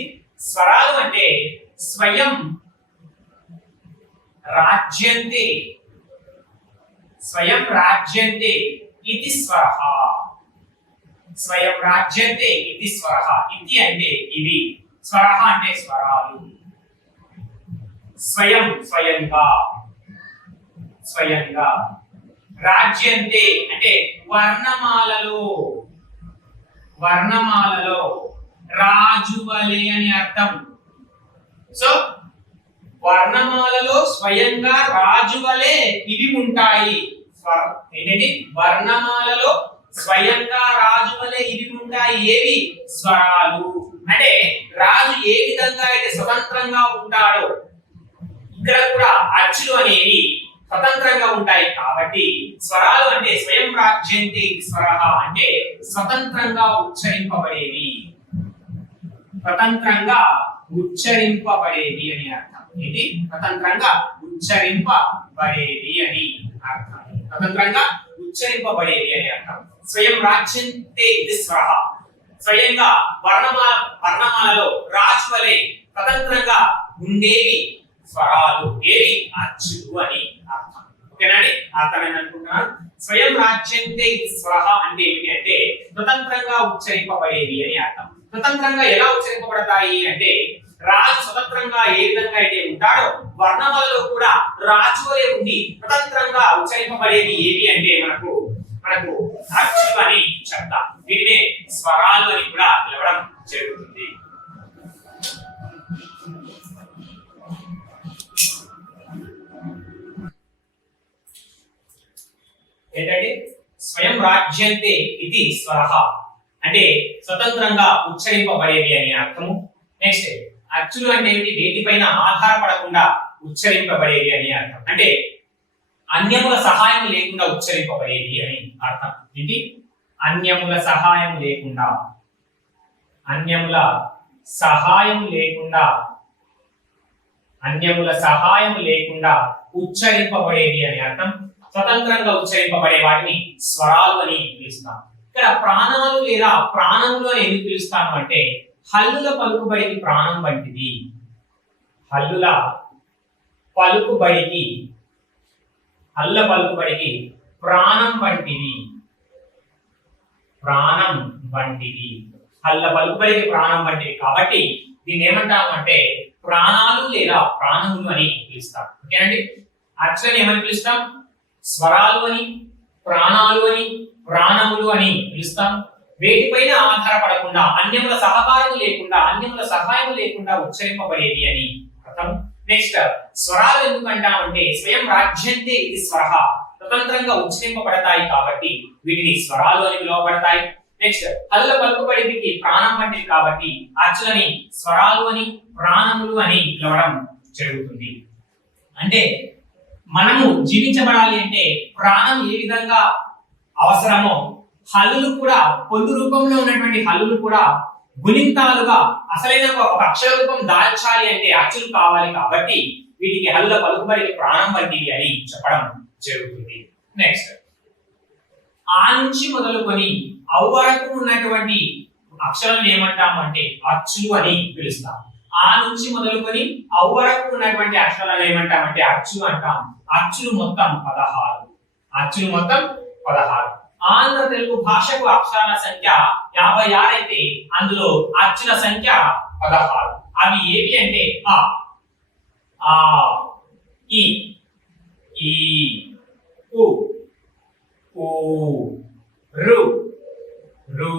స్వరాలు అంటే స్వయం రాజ్యంతే ఇది స్వరః. స్వయం రాజ్యంతే ఇది స్వరః. ఇది అంటే ఇవి, స్వరః అంటే స్వరాలు. స్వయంగా రాజ్యంతే అంటే వర్ణమాలలో రాజువలే అని అర్థం. సో వర్ణమాలలో స్వయంగా రాజువలే ఇవి ఉంటాయి. ఏంటంటే వర్ణమాలలో స్వయంగా రాజువలే ఇవి ఉంటాయి. ఏవి? స్వరాలు. అంటే రాజు ఏ విధంగా అయితే స్వతంత్రంగా ఉంటాడో ఇక్కడ కూడా అచ్చులు అనేవి స్వతంత్రంగా ఉంటాయి. కాబట్టి స్వరాలు అంటే స్వయం రాజ్యంతే స్వరః అంటే స్వతంత్రంగా ఉచ్చరింపబడేవి. అని అర్థం. ఇది స్వతంత్రంగా ఉచ్చరింపబడేది అని అర్థం. స్వయం రాజ్యంతే ఇది స్వరః. స్వయంగా వర్ణమాలలో రాజు వలె స్వతంత్రంగా ఉండేవి స్వరాలు. ఏవి? అచ్చులు అని అర్థం. ఓకేనండి, అర్థమైంది అనుకుంటున్నాను. స్వయం రాజ్యంతే ఇది స్వరః అంటే ఏమిటి అంటే స్వతంత్రంగా ఉచ్చరింపబడేవి అని అర్థం. స్వతంత్రంగా ఎలా ఉచ్చరింపబడతాయి అంటే రాజు స్వతంత్రంగా ఏ విధంగా అయితే ఉంటాడో వర్ణమాలలో కూడా రాజు వలె ఉండి స్వతంత్రంగా ఉచ్చరింపబడేవి ఏవి అంటే మనకు అచ్చులు అని చెప్తాం. వీటినే స్వరాలు అని కూడా పిలవడం జరుగుతుంది. ఏంటంటే స్వయం రాజ్యంతే ఇది స్వరః అంటే స్వతంత్రంగా ఉచ్చరింపబడేవి అని అర్థము. నెక్స్ట్, అచ్చులు అంటే ఏమిటి? వేటిపైన ఆధారపడకుండా ఉచ్చరింపబడేవి అని అర్థం. అంటే అన్యముల సహాయం లేకుండా ఉచ్చరింపబడేవి అని అర్థం. ఇది అన్యముల సహాయం లేకుండా ఉచ్చరింపబడేవి అని అర్థం. స్వతంత్రంగా ఉచ్చరింపబడే వాటిని స్వరాలు అని పిలుస్తాం. ఇక్కడ ప్రాణాలు లేదా ప్రాణములు అని ఎందుకు పిలుస్తాను అంటే హల్లుల పలుకుబడికి ప్రాణం వంటిది. హల్లుల పలుకుబడికి ప్రాణం వంటిది. హల్ల పలుకుబడికి ప్రాణం వంటిది కాబట్టి దీన్ని ఏమంటాము అంటే ప్రాణాలు లేదా ప్రాణములు అని పిలుస్తాం. ఓకేనండి, అచ్చులని ఏమని పిలుస్తాం? స్వరాలు అని, ప్రాణాలు అని, ప్రాణములు అని పిలుస్తాం. వేటిపైన ఆధారపడకుండా అన్యముల సహాయం లేకుండా ఉచ్చరింపబడేది అని అర్థం. నెక్స్ట్, స్వరాలు ఎందుకంటామంటే స్వయం రాజ్యంతే ఇది స్వరః స్వతంత్రంగా ఉచ్చరింపబడతాయి కాబట్టి వీటిని స్వరాలు అని పిలువబడతాయి. నెక్స్ట్, హల్ల పలుకుబడికి ప్రాణం వంటిది కాబట్టి అచ్చులని స్వరాలు అని, ప్రాణములు అని పిలవడం జరుగుతుంది. అంటే మనము జీవించబడాలి అంటే ప్రాణం ఏ విధంగా అవసరమో హల్లులు కూడా, పొందు రూపంలో ఉన్నటువంటి హల్లులు కూడా గుణింతాలుగా అసలైన ఒక అక్షర రూపం దాల్చాలి అంటే అచ్చులు కావాలి. కాబట్టి వీటికి హల్లుల పలుకుబడికి ప్రాణం వంటివి అని చెప్పడం జరుగుతుంది. నెక్స్ట్, ఆ నుంచి మొదలుకొని అవు వరకు ఉన్నటువంటి అక్షరాలను ఏమంటాము అంటే అచ్చులు అని పిలుస్తాం. ఆ నుంచి మొదలుకొని అవు వరకు ఉన్నటువంటి అక్షరాలను ఏమంటామంటే అచ్చులు అంటాం. అచ్చులు మొత్తం 16. ఆంధ్ర తెలుగు భాషకు అక్షరాల సంఖ్య 56 అయితే అందులో అచ్చుల సంఖ్య 16. అవి ఏవి అంటే ఆ ఈ ఈ ఉ ఊ రు రు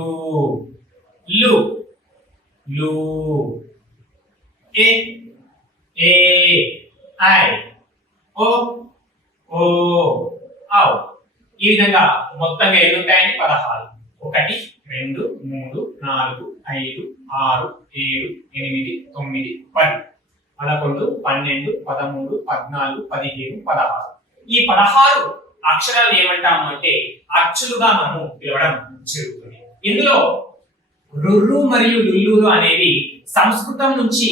లు లు ఏ ఏ ఐ ఓ ఓ ఔ. ఈ విధంగా మొత్తంగా ఎన్ని ఉంటాయని 16. 1 2 3 4 5 6 7 8 9 10 11 12 13 14 15 16. ఈ 16 అక్షరాలు ఏమంటాము అంటే అచ్చులుగా మనము పిలవడం జరుగుతుంది. ఇందులో రుర్రు మరియు లుల్లులు అనేవి సంస్కృతం నుంచి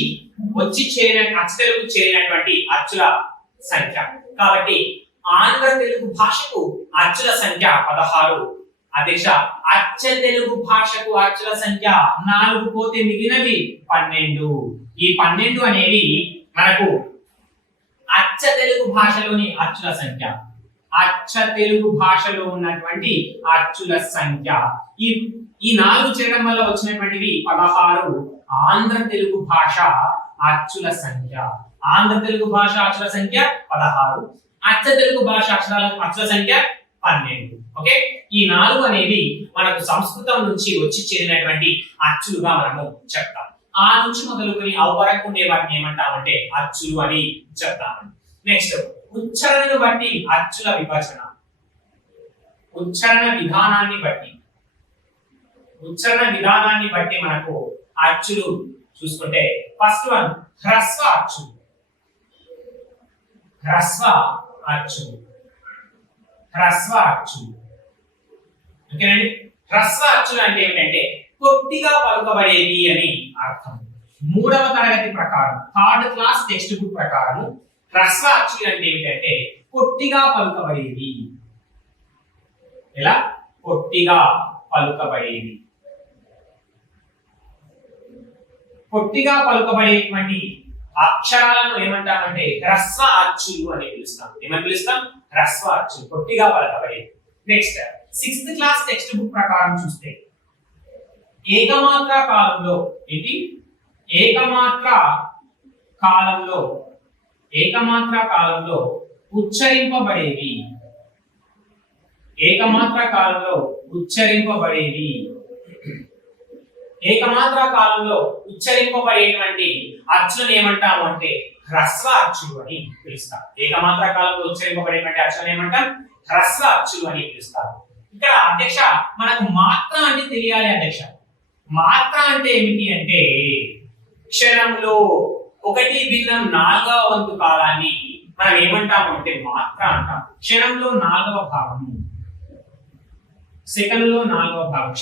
వచ్చి చేరిన అచ్చ తెలుగు చేరినటువంటి అచ్చుల సంఖ్య. కాబట్టి ఆంధ్ర తెలుగు భాషకు అచ్చుల సంఖ్య 16. అధ్యక్ష అచ్చ తెలుగు భాషకు అచ్చుల సంఖ్య 4 పోతే మిగిలినవి 12. ఈ 12 అనేవి మనకు అచ్చ తెలుగు భాషలోని అచ్చుల సంఖ్య. అచ్చ తెలుగు భాషలో ఉన్నటువంటి అచ్చుల సంఖ్య. ఈ 4 చేయడం వల్ల వచ్చినటువంటివి 16 ఆంధ్ర తెలుగు భాష అచ్చుల సంఖ్య. ఆంధ్ర తెలుగు భాష అచ్చుల సంఖ్య 16, అచ్చ తెలుగు భాష అచ్చుల సంఖ్య 12. ఓకే, ఈ 4 అనేవి మనకు సంస్కృతం నుంచి వచ్చి చేరినటువంటి అచ్చులుగా మనము చెప్తాం. ఆ నుంచి మొదలుకొని ఆ వరకు ఉండే వాటిని ఏమంటామంటే అచ్చులు అని చెప్తాము. నెక్స్ట్ ఉచ్చారణను బట్టి అచ్చుల విభజన. ఉచ్చారణ విధానాన్ని బట్టి మనకు అచ్చులు చూసుకుంటే ఫస్ట్ వన్ హ్రస్వ అచ్చు. ఓకేనండి. హ్రస్వ అచ్చులు అంటే ఏమిటంటే కొద్దిగా పలుకబడేవి అని అర్థం. 3వ తరగతి ప్రకారం, 3rd క్లాస్ టెక్స్ట్ బుక్ ప్రకారం హ్రస్వ అచ్చులు అంటే ఏమిటంటే కొద్దిగా పలుకబడేవి. ఎలా? కొద్దిగా పలుకబడేవి. కొద్దిగా పలుకబడేటువంటి అక్షరాలను ఏమంటామంటే హ్రస్వ అచ్చులు అని పిలుస్తాం. ఏమని పిలుస్తాం? హ్రస్వ అచ్చులు, కొద్దిగా పలుకబడేవి. Next 6th class textbook ప్రకారం చూస్తే ఏకమాత్ర కాలంలో ఏకమాత్ర కాలంలో ఉచ్చరింపబడేవి. ఏకమాత్ర కాలంలో ఉచ్చరింపబడేటువంటి అచ్చులను ఏమంటాము అంటే హ్రస్వ అచ్చులు అని పిలుస్తాం. ఏకమాత్ర కాలంలో ఉచ్చరింపబడేటువంటి అచ్చులను ఏమంటాం? హ్రస్వ అచ్చులు అని పిలుస్తారు. ఇక్కడ అధ్యక్ష మనకు మాత్ర అంటే తెలియాలి. అధ్యక్ష మాత్ర అంటే ఏమిటి అంటే క్షణంలో 1/4వ వంతు కాలాన్ని మనం ఏమంటాము అంటే మాత్ర అంటాం. క్షణంలో 4వ భాగము, సెకండ్లో 4వ భాగం,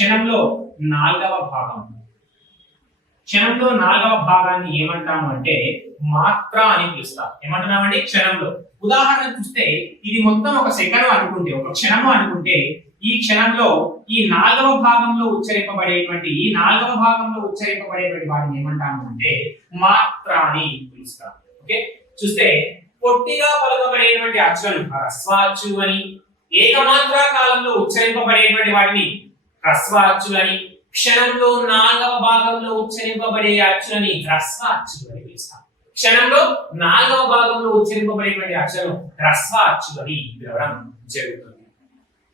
క్షణంలో 4వ భాగాన్ని ఏమంటాము అంటే మాత్ర అని పిలుస్తాం. ఏమంటున్నామండి? క్షణంలో. ఉదాహరణ చూస్తే ఇది మొత్తం ఒక సెకండ్ అనుకుంటే, ఒక క్షణము అనుకుంటే, ఈ క్షణంలో ఈ 4వ భాగంలో ఉచ్చరింపబడేటువంటి వాటిని ఏమంటాము అంటే మాత్ర అని పిలుస్తాం. ఓకే, చూస్తే పొట్టిగా పలుకబడేటువంటి అచ్చులను హ్రస్వ అచ్చులు అని, ఏకమాత్ర కాలంలో ఉచ్చరింపబడేటువంటి వాటిని హ్రస్వ అచ్చులు అని, క్షణంలో 4వ భాగంలో ఉచ్చరింపబడే అచ్చులని హ్రస్వ అచ్చులు అని పిలుస్తాం. క్షణంలో 4వ భాగంలో ఉచ్చరింపబడేటువంటి అచ్చులను హ్రస్వ అచ్చులు అని పిలవడం జరుగుతుంది.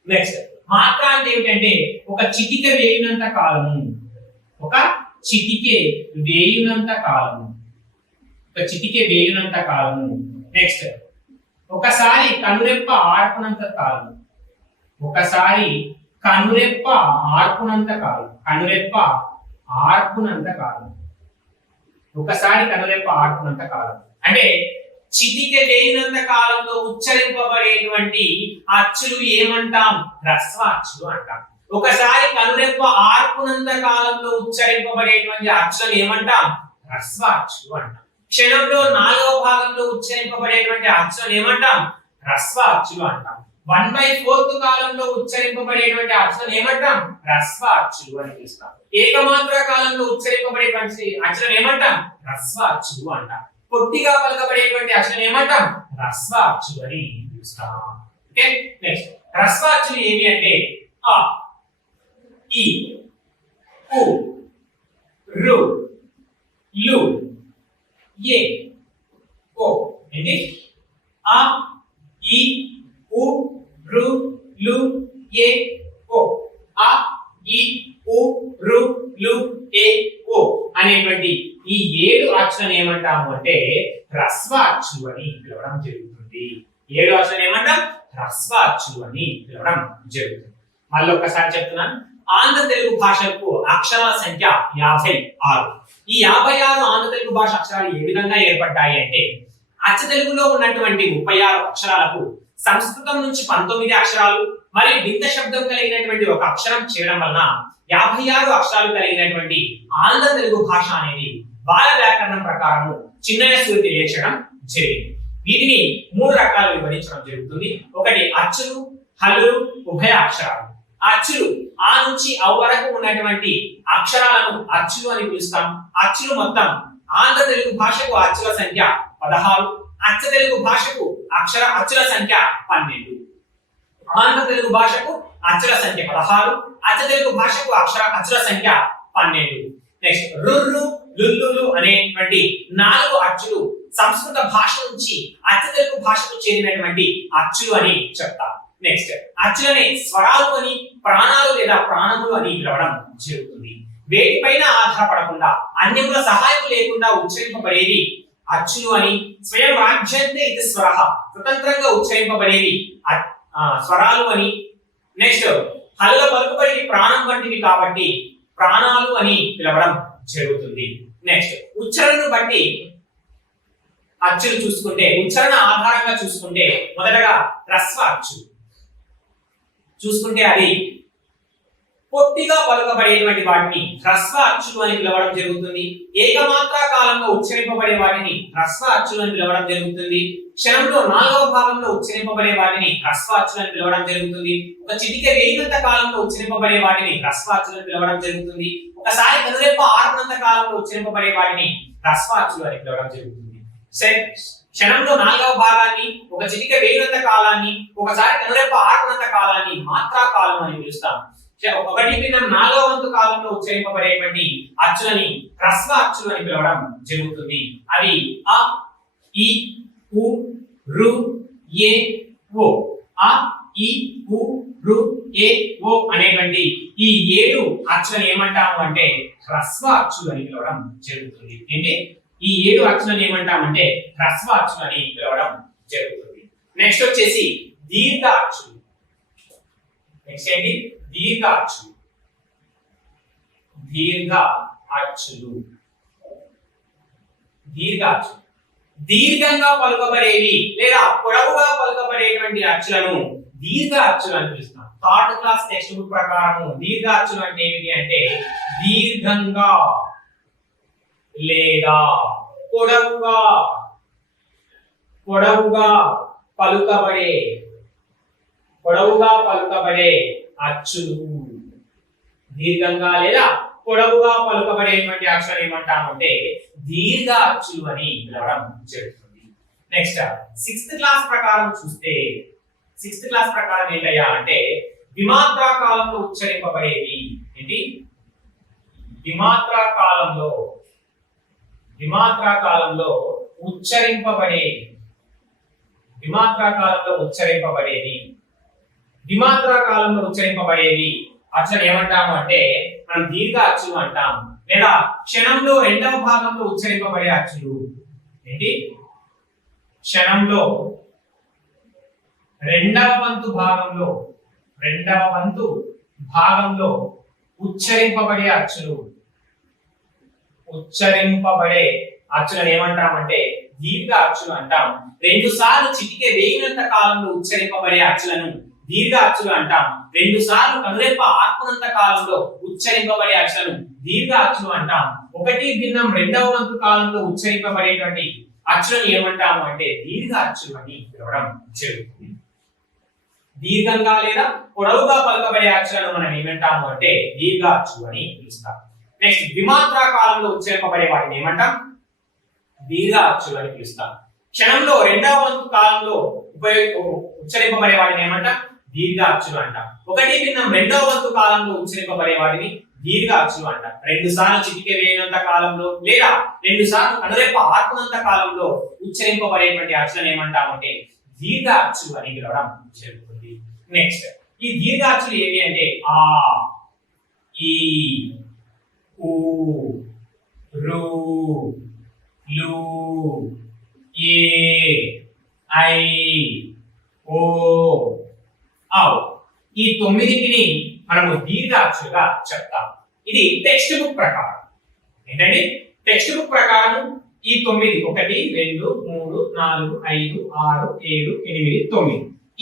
నెక్స్ట్ మాత్ర అంటే ఏమిటంటే ఒక చిటికె వేయునంత కాలము. నెక్స్ట్ ఒకసారి కనురెప్ప ఆర్పునంత కాలము. ఒకసారి కనురెప్ప ఆర్పునంత కాలం. అంటే చిటికె వేయినంత కాలంలో ఉచ్చరింపబడేటువంటి అచ్చులు ఏమంటాం? హ్రస్వ అచ్చులు అంటాం. ఒకసారి కనురెప్ప ఆర్పునంత కాలంలో ఉచ్చరింపబడేటువంటి అచ్చులను ఏమంటాం? హ్రస్వ అచ్చులు అంటాం. క్షణంలో 4వ భాగంలో ఉచ్చరింపబడేటువంటి అచ్చులను ఏమంటాం? హ్రస్వ అచ్చులు అంటాం. 1/4 కాలంలో ఉచ్చరింపబడేటువంటి అచ్చులను ఏమంటాం? హ్రస్వ అచ్చులు అని పిలుస్తాం. ఏకమాత్ర కాలంలో ఉచ్చరింపబడేటువంటి అచ్చులను ఏమంటాం? హ్రస్వ అచ్చులు అంటాం. పొట్టిగా పలకబడేటువంటి అచ్చులను ఏమంటాం? హ్రస్వ అచ్చులు అని పిలుస్తాం. ఓకే, నెక్స్ట్ హ్రస్వ అచ్చులు ఏవి అంటే అ, ఈ, ఉ, రు, లు, ఏ, ఓ. ఏంటి ఆ ఈ ఉ రు లు ఏ ఓ ఆ ఈ ఉ రు లు ఏ ఓ అనేటువంటి ఈ 7 అచ్చులను ఏమంటాము అంటే హ్రస్వ అచ్చులు అని పిలవడం జరుగుతుంది. 7 అచ్చులను ఏమంటాం హ్రస్వ అచ్చులు అని పిలవడం జరుగుతుంది. మళ్ళీ ఒక్కసారి చెప్తున్నాను. ఆంధ్ర తెలుగు భాషకు అక్షరాల సంఖ్య 56. ఈ 56 ఆంధ్ర తెలుగు భాష అక్షరాలు ఏ విధంగా ఏర్పడ్డాయి అంటే అచ్చ తెలుగులో ఉన్నటువంటి 36 అక్షరాలకు సంస్కృతం నుంచి 19 అక్షరాలు మరియు బింద శబ్దం కలిగినటువంటి ఒక అక్షరం చేయడం వలన 56 అక్షరాలు కలిగినటువంటి ఆంధ్ర తెలుగు భాష అనేది బాల వ్యాకరణం ప్రకారము చిన్నయ సూరి తెలియచేయడం జరిగింది. వీటిని 3 రకాలు వివరించడం జరుగుతుంది. ఒకటి అచ్చులు, హల్లులు, ఉభయ అక్షరాలు. అచ్చులు ఆ నుంచి అవ్ వరకు ఉన్నటువంటి అక్షరాలను అచ్చులు అని పిలుస్తాం. అచ్చులు మొత్తం ఆంధ్ర తెలుగు భాషకు అచ్చుల సంఖ్య 16, అచ్చ తెలుగు భాషకు అచ్చుల సంఖ్య 12. ఆంధ్ర తెలుగు భాషకు అచ్చుల సంఖ్య 16, అచ్చ తెలుగు భాషకు అచ్చుల సంఖ్య 12. నెక్స్ట్ రుర్రు, లుల్లులు అనేటువంటి 4 అచ్చులు సంస్కృత భాష నుంచి అచ్చ తెలుగు భాషకు చేరినటువంటి అచ్చులు అని చెప్తాం. నెక్స్ట్ అచ్చులని స్వరాలు అని, ప్రాణాలు లేదా ప్రాణములు అని పిలవడం జరుగుతుంది. వేటిపైన ఆధారపడకుండా అన్యముల సహాయం లేకుండా ఉచ్చరింపబడేది అచ్చులు అని, స్వయం రాజ్యంతే ఇది స్వరః స్వతంత్రంగా ఉచ్చరింపబడేది స్వరాలు అని. నెక్స్ట్ హల్ల పలుకుబడి ప్రాణం వంటివి కాబట్టి ప్రాణాలు అని పిలవడం జరుగుతుంది. నెక్స్ట్ ఉచ్చారణను బట్టి అచ్చులు చూసుకుంటే, ఉచ్చారణ ఆధారంగా చూసుకుంటే మొదటగా హ్రస్వ అచ్చు చూసుకుంటే అది పొట్టిగా పలుకబడేటువంటి వాటిని హ్రస్వ అచ్చులు అని పిలవడం జరుగుతుంది. ఏకమాత్రా కాలంలో ఉచ్చరింపబడే వాటిని హ్రస్వ అచ్చులు అని పిలవడం జరుగుతుంది. క్షణంలో 4వ భాగంలో ఉచ్చరింపబడే వాటిని హ్రస్వ అచ్చులు అని పిలవడం జరుగుతుంది. ఒక చిటిక వేయినంత కాలంలో ఉచ్చరింపబడే వాటిని హ్రస్వ అచ్చులు అని పిలవడం జరుగుతుంది. ఒకసారి కనురెప్ప ఆరునంత కాలంలో ఉచ్చరింపబడే వాటిని హ్రస్వ అచ్చులు అని పిలవడం జరుగుతుంది. క్షణంలో 4వ భాగాన్ని, ఒక చిటిక వేయినంత కాలాన్ని, ఒకసారి కనురెప్ప ఆరునంత కాలాన్ని మాత్రా కాలం అని పిలుస్తాం. 1/4వ వంతు కాలంలో ఉచ్చరింపబడేటువంటి అచ్చులని హ్రస్వ అచ్చులు అని పిలవడం జరుగుతుంది. అవి అ, ఈ, ఉ, రు, ఏ, ఓ. అ, ఈ, ఉ, రు, ఏ, ఓ అనేటువంటి ఈ 7 అచ్చులను ఏమంటాము అంటే హ్రస్వ అచ్చులు అని పిలవడం జరుగుతుంది. ఏంటి ఈ 7 అచ్చులను ఏమంటామంటే హ్రస్వ అచ్చులు అని పిలవడం జరుగుతుంది. నెక్స్ట్ వచ్చేసి దీర్ఘ అచ్చులు. నెక్స్ట్ ఏంటి దీర్ఘ అచ్చులు. దీర్ఘ అచ్చులు దీర్ఘ అచ్చులు దీర్ఘంగా పలుకబడేవి లేదా పొడవుగా పలుకబడేటువంటి అచ్చులను దీర్ఘ అచ్చులు అని పిలుస్తాం. 3rd క్లాస్ టెక్స్ట్ బుక్ ప్రకారం దీర్ఘ అచ్చులు అంటే ఏమిటి అంటే దీర్ఘంగా లేదా పొడవుగా పలుకబడే అచ్చులు. దీర్ఘంగా లేదా పొడవుగా పలుకబడేటువంటి అక్షరం ఏమంటామంటే దీర్ఘ అచ్చులు అని పిలవడం జరుగుతుంది. నెక్స్ట్ 6th క్లాస్ ప్రకారం చూస్తే 6th క్లాస్ ప్రకారం ఏంటయ్యా అంటే ద్విమాత్రా కాలంలో ఉచ్చరింపబడేది ఏంటి ద్విమాత్రా కాలంలో ఉచ్చరింపబడేది అక్షరం ఏమంటాము అంటే మనం దీర్ఘ అచ్చులు అంటాం. లేదా క్షణంలో 2వ భాగంలో ఉచ్చరింపబడే అచ్చులు ఏంటి క్షణంలో 2వ వంతు భాగంలో ఉచ్చరింపబడే అచ్చులను ఏమంటామంటే దీర్ఘ అచ్చులు అంటాం. 2 సార్లు చిటికె వేయినంత కాలంలో ఉచ్చరింపబడే అచ్చులను దీర్ఘ అచ్చులు అంటాం. 2 సార్లు కనురెప్ప ఆర్పునంత కాలంలో ఉచ్చరింపబడే అచ్చులను దీర్ఘ అచ్చులు అంటాం. 1/2 వంతు కాలంలో ఉచ్చరింపబడేటువంటి అచ్చులను ఏమంటాము అంటే దీర్ఘ అచ్చులు అని పిలవడం జరుగుతుంది. దీర్ఘంగా లేదా పొడవుగా పలుకబడే అచ్చులను మనం ఏమంటాము అంటే దీర్ఘ అచ్చులు అని పిలుస్తాం. నెక్స్ట్ ద్విమాత్రా కాలంలో ఉచ్చరింపబడే వాటిని ఏమంటాం దీర్ఘ అచ్చులు అని పిలుస్తాం. క్షణంలో 2వ వంతు కాలంలో ఉచ్చరింపబడే వాటిని ఏమంటాం దీర్ఘ అచ్చులు అంటాం. 1/2 వంతు కాలంలో ఉచ్చరింపబడే వాటిని దీర్ఘ అచ్చులు అంటాం. 2 సార్లు చిటికె వేయనంత కాలంలో లేదా 2 సార్లు కనురెప్ప ఆర్పునంత కాలంలో ఉచ్చరింపబడేటువంటి అచ్చులను ఏమంటామంటే దీర్ఘ అచ్చులు అని పిలవడం జరుగుతుంది. నెక్స్ట్ ఈ దీర్ఘ అచ్చులు ఏవి అంటే ఆ, ఈ, ఊ, రు, లు, ఏ, ఐ, ఓ, ఔ. ఈ 9టిని మనము దీర్ఘ అచ్చులుగా చెప్తాం. ఇది టెక్స్ట్ బుక్ ప్రకారం. ఏంటండి? టెక్స్ట్ బుక్ ప్రకారం ఈ 9 1 2 3 4 5 6 7 8 9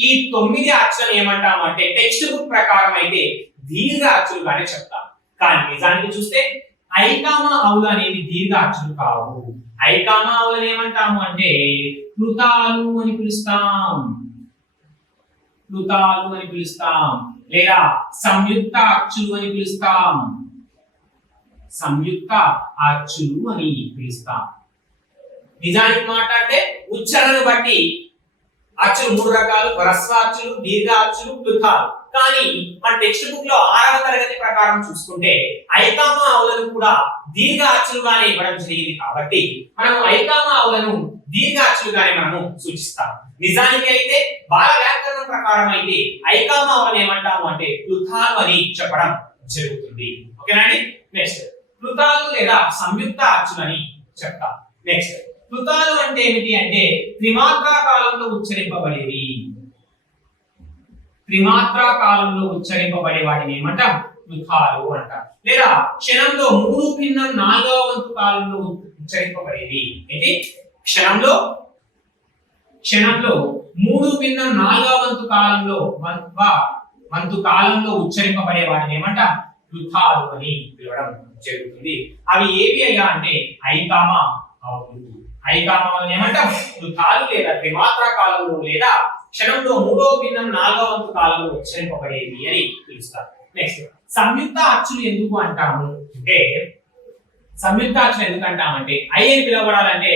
ఈ 9 అచ్చులను ఏమంటామంటే టెక్స్ట్ బుక్ ప్రకారం అయితే దీర్ఘ అచ్చులుగానే చెప్తాం. కానీ నిజానికి చూస్తే ఐకామా ఔలు అనేవి దీర్ఘ అచ్చులు కావు. ఐకామా ఔలను ఏమంటాము అంటే ప్లుతాలు అని పిలుస్తాం. ప్లుతాలు అని పిలుస్తాం లేదా సంయుక్త అచ్చులు అని పిలుస్తాం. సంయుక్త అచ్చులు అని పిలుస్తాం. నిజానికి మాట్లాడితే ఉచ్చారణను బట్టి అచ్చులు 3 రకాలు: హ్రస్వ అచ్చులు, దీర్ఘ అచ్చులు, ప్లుతాలు. కానీ మన టెక్స్ట్ బుక్ లో 6వ తరగతి ప్రకారం చూసుకుంటే ఐకామా ఔలను కూడా దీర్ఘ అచ్చులుగానే ఇవ్వడం జరిగింది కాబట్టి మనం ఐకామా ఔలను దీర్ఘ అచ్చులుగానే మనము సూచిస్తాం. నిజానికి అయితే బాల వ్యాకరణం ప్రకారం అయితే ఐకామా ఔలను ఏమంటాము అంటే ప్లుతాలు అని చెప్పడం జరుగుతుంది. ఓకేనా అండి? నెక్స్ట్ ప్లుతాలు లేదా సంయుక్త అచ్చులని చెప్తాం. నెక్స్ట్ ప్లుతాలు అంటే ఏమిటి అంటే త్రిమాత్రా కాలంలో ఉచ్చరింపబడేవి. త్రిమాత్రా కాలంలో ఉచ్చరింపబడే వాటిని ఏమంటాం? ప్లుతాలు అంటాం. లేదా క్షణంలో 3/4వ వంతు కాలంలో ఉచ్చరింపబడేవి. ఏంటి? క్షణంలో 3/4వ వంతు కాలంలో ఉచ్చరింపబడే వాటిని ఏమంటాం? ప్లుతాలు అని పిలవడం జరుగుతుంది. అవి ఏవి అయ్యా అంటే ఐకామా ఔలు. ఐకామా ఔలను ఏమంటాం? ప్లుతాలు లేదా త్రిమాత్రా కాలంలో లేదా క్షణంలో 3/4వ వంతు కాలంలో ఉచ్చరింపబడేవి అని పిలుస్తారు. నెక్స్ట్ సంయుక్త అచ్చులు ఎందుకు అంటాము అంటే సంయుక్త అచ్చులు ఎందుకు అంటామంటే ఐ అని పిలవబడాలంటే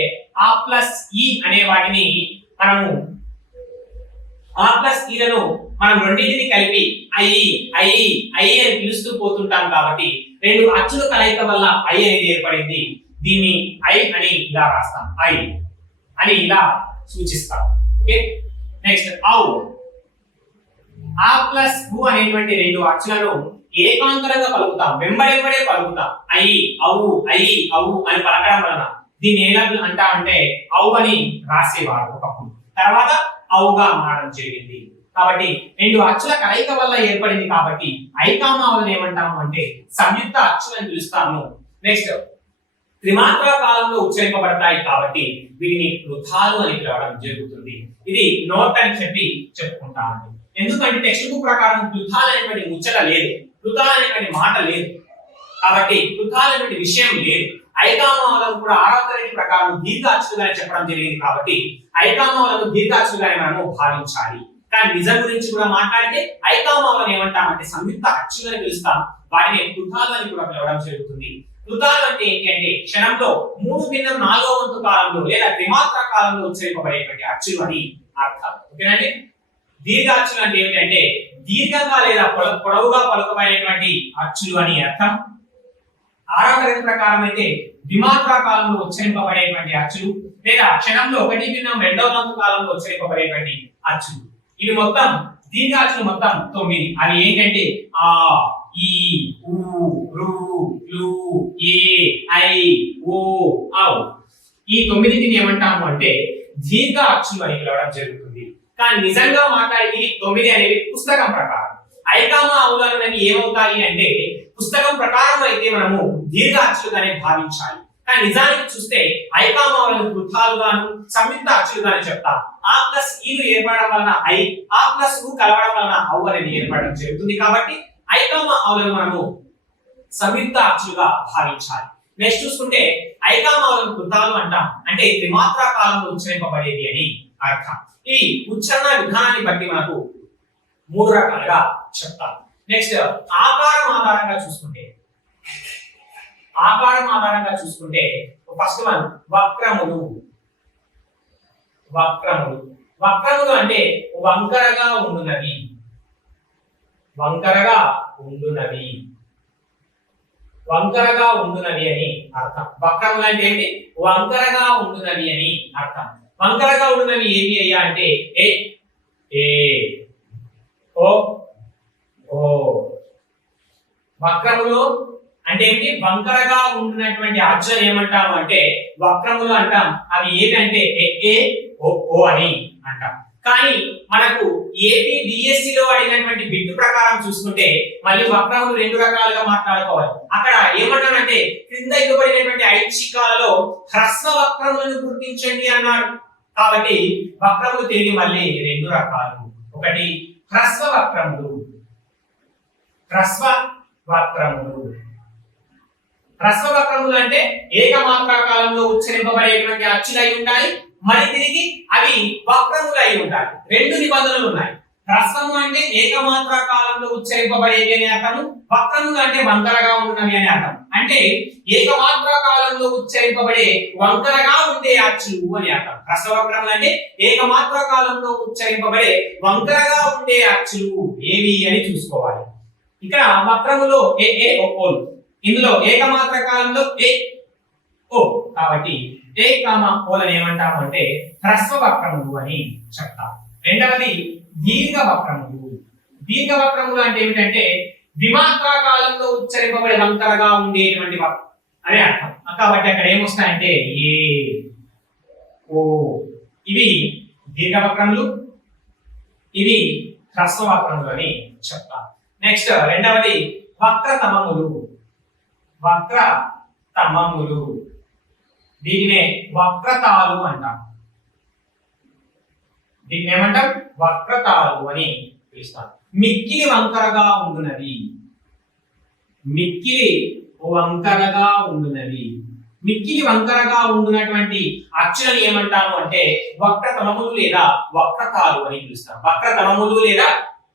ఆ ప్లస్ ఈ అనే వాటిని మనము ఆ ప్లస్ ఈలను మనం రెండింటిని కలిపి ఐ ఐ ఐ అని పిలుస్తూ పోతుంటాం కాబట్టి 2 అచ్చుల కలయిక వల్ల ఐ అనేది ఏర్పడింది. దీన్ని ఐ అని ఇలా రాస్తాం. ఐ అని ఇలా సూచిస్తాం. ఓకే. నెక్స్ట్ ఔ. ఆ ప్లస్ ఊ అనేటువంటి 2 అచ్చులను ఏకాంతరంగా పలుకుతాం, వెంబడే పలుకుతాం. ఐ అవు ఐ అవు అని పలకడం వలన దీన్ని ఎలా అంటామంటే ఔ అని రాసేవారు ఒకప్పుడు. తర్వాత ఔగా మారడం జరిగింది. కాబట్టి 2 అచ్చుల కలయిక వల్ల ఏర్పడింది కాబట్టి ఐకామా ఔలను ఏమంటాము అంటే సంయుక్త అచ్చులను పిలుస్తాము. నెక్స్ట్ త్రిమాత్రా కాలంలో ఉచ్చరింపబడతాయి కాబట్టి వీటిని ప్లుతాలు అని పిలవడం జరుగుతుంది. ఇది నోట్ అని చెప్పుకుంటాము. ఎందుకంటే టెక్స్ట్ బుక్ ప్రకారం ప్లుతాలు అనేటువంటి ముచ్చట లేదు, ప్లుతాలు అనేటువంటి మాట లేదు, కాబట్టి ప్లుతాలు అనేటువంటి విషయం లేదు. ఐకామా ఔలను కూడా 6వ తరగతి ప్రకారం దీర్ఘ అచ్చులుగానే చెప్పడం జరిగింది కాబట్టి ఐకామా ఔలను దీర్ఘ అచ్చులుగానే మనము భావించాలి. కానీ నిజం గురించి కూడా మాట్లాడితే ఐకామా ఔలను ఏమంటామంటే సంయుక్త అచ్చులని పిలుస్తాం. వాటిని ప్లుతాలు అని కూడా పిలవడం జరుగుతుంది. ప్లుతాలు అంటే ఏంటి అంటే క్షణంలో 3/4వ వంతు కాలంలో లేదా త్రిమాత్రా కాలంలో ఉచ్చరింపబడేటువంటి అచ్చులు అని అర్థం. ఓకేనండి? దీర్ఘ అచ్చులు అంటే ఏమిటంటే దీర్ఘంగా లేదా పొడవుగా పలుకబడేటువంటి అచ్చులు అని అర్థం. 6వ తరగతి ప్రకారం అయితే ద్విమాత్రా కాలంలో ఉచ్చరింపబడేటువంటి అచ్చులు లేదా క్షణంలో 1/2వ వంతు కాలంలో ఉచ్చరింపబడేటువంటి అచ్చులు. ఇవి మొత్తం దీర్ఘ అచ్చులు మొత్తం 9. అవి ఏంటంటే ఆ, ఈ, ఊ, రు, లు, ఏ, ఐ, ఓ, ఔ. ఈ 9టిని ఏమంటాము అంటే దీర్ఘ అచ్చులు అని పిలవడం జరుగుతుంది. కానీ నిజంగా మాట్లాడేది 9 అనేది పుస్తకం ప్రకారం. ఐకామా ఔలు అనేవి ఏమవుతాయి అంటే పుస్తకం ప్రకారం అయితే మనము దీర్ఘ అచ్చులుగానే భావించాలి. కానీ నిజానికి చూస్తే ఐకామా ఔలను ప్లుతాలుగాను సంయుక్త అచ్చులుగానే చెప్తాం. ఆ ప్లస్ ఈలు ఏర్పడడం వలన ఐ, ఆ ప్లస్ ఊ కలవడం వలన ఔ అనేది ఏర్పడడం జరుగుతుంది. కాబట్టి ఐకామా ఔలను మనము సంయుక్త అచ్చులుగా భావించాలి. నెక్స్ట్ చూసుకుంటే ఐకామా ఔలను ప్లుతాలు అంటాం. అంటే త్రిమాత్రా కాలంలో ఉచ్చరింపబడేది అని అర్థం. ఇవి ఉచ్చారణ విధానాన్ని బట్టి మనకు 3 రకాలుగా చెప్తాం. నెక్స్ట్ ఆకారం ఆధారంగా చూసుకుంటే ఫస్ట్ వన్ వక్రములు. వక్రములు అంటే వంకరగా ఉండునవి. వంకరగా ఉండునవి అని అర్థం. వక్రములు అంటే ఏంటి? వంకరగా ఉండునవి అని అర్థం. వంకరగా ఉండునవి ఏవి అయ్యా అంటే ఏ ఏ ఓ ఓ. వక్రములు అంటే ఏంటి? వంకరగా ఉండినటువంటి అక్షరం ఏమంటాము అంటే వక్రములు అంటాం. అవి ఏవి అంటే ఏ ఓ ఓ అని అంటాం. కానీ మనకు ఏపీ డిఎస్సి లో అడిగినటువంటి బిట్ ప్రకారం చూసుకుంటే మళ్ళీ వక్రములు రెండు రకాలుగా మాట్లాడుకోవాలి. అక్కడ ఏమన్నాడంటే క్రింద ఇవ్వబడినటువంటి ఐచ్ఛికాలలో హ్రస్వ వక్రములను గుర్తించండి అన్నాడు. కాబట్టి వక్రములు తిరిగి మళ్ళీ రెండు రకాలు. ఒకటి హ్రస్వ వక్రములు. హ్రస్వ వక్రములు హ్రస్వ వక్రములు అంటే ఏకమాత్రా కాలంలో ఉచ్చరింపబడేటువంటి అచ్చులు అయి ఉంటాయి. మరి తిరిగి అవి వక్రములు అయి ఉంటాయి. రెండు నిబంధనలు ఉన్నాయి. హ్రస్వము అంటే ఏకమాత్రా కాలంలో ఉచ్చరింపబడేవి అని అర్థము. వక్రములు అంటే వంకరగా ఉన్నవి అని అర్థం. అంటే ఏకమాత్రా కాలంలో ఉచ్చరింపబడే వంకరగా ఉండే అచ్చులు అని అర్థం. హ్రస్వ వక్రములు అంటే ఏకమాత్రా కాలంలో ఉచ్చరింపబడే వంకరగా ఉండే అచ్చులు ఏవి అని చూసుకోవాలి. ఇక్కడ వక్రములో ఏ ఏ ఓలు, ఇందులో ఏకమాత్ర కాలంలో ఏ ఓ. కాబట్టి ఏ కామ ఓలను ఏమంటాము అంటే హ్రస్వ వక్రములు అని చెప్తాం. రెండవది దీర్ఘ వక్రములు. దీర్ఘ వక్రములు అంటే ఏమిటంటే ద్విమాత్రా కాలంలో ఉచ్చరింపబడే వంకరగా ఉండేటువంటి అని అర్థం. కాబట్టి అక్కడ ఏమొస్తాయంటే ఏ ఓ. ఇవి దీర్ఘ వక్రములు, ఇవి హ్రస్వ వక్రములు అని చెప్తాం. నెక్స్ట్ రెండవది వక్రతమములు. వక్రతమములు దీనినే వక్రతాలు అంటాం. దీన్ని ఏమంటాం? వక్రతాలు అని పిలుస్తాం. మిక్కిలి వంకరగా ఉండునవి. మిక్కిలి వంకరగా ఉండునవి. మిక్కిలి వంకరగా ఉండునటువంటి అచ్చులను ఏమంటాము అంటే వక్రతమములు లేదా వక్రతాలు అని పిలుస్తాం. వక్రతమములు లేదా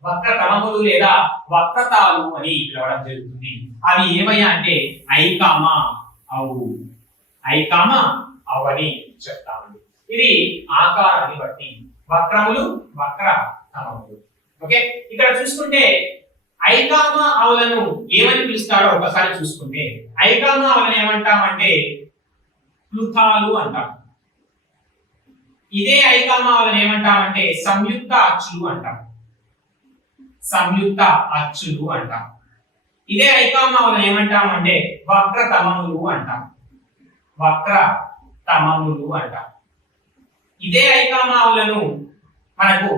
వక్రతమములు లేదా వక్రతాలు అని పిలవడం జరుగుతుంది. అవి ఏమయ్యా అంటే ఐకామ అవు. ఐకామ అవు అని చెప్తామండి. ఇది ఆకారాన్ని బట్టి వక్రములు వక్రతమములు. ఓకే, ఇక్కడ చూసుకుంటే ఐకామ అవులను ఏమని పిలుస్తారో ఒకసారి చూసుకుంటే ఐకామ అవులను ఏమంటామంటే ప్లుతాలు అంటాం. ఇదే ఐకామ అవులను ఏమంటామంటే సంయుక్త అచ్చులు అంటాం. సంయుక్త అచ్చులు అంటాం. ఇదే ఐకామాలను ఏమంటామంటే వక్రతమములు అంటాం. వక్రతమములు అంటాం. ఇదే ఐకామాలను మనకు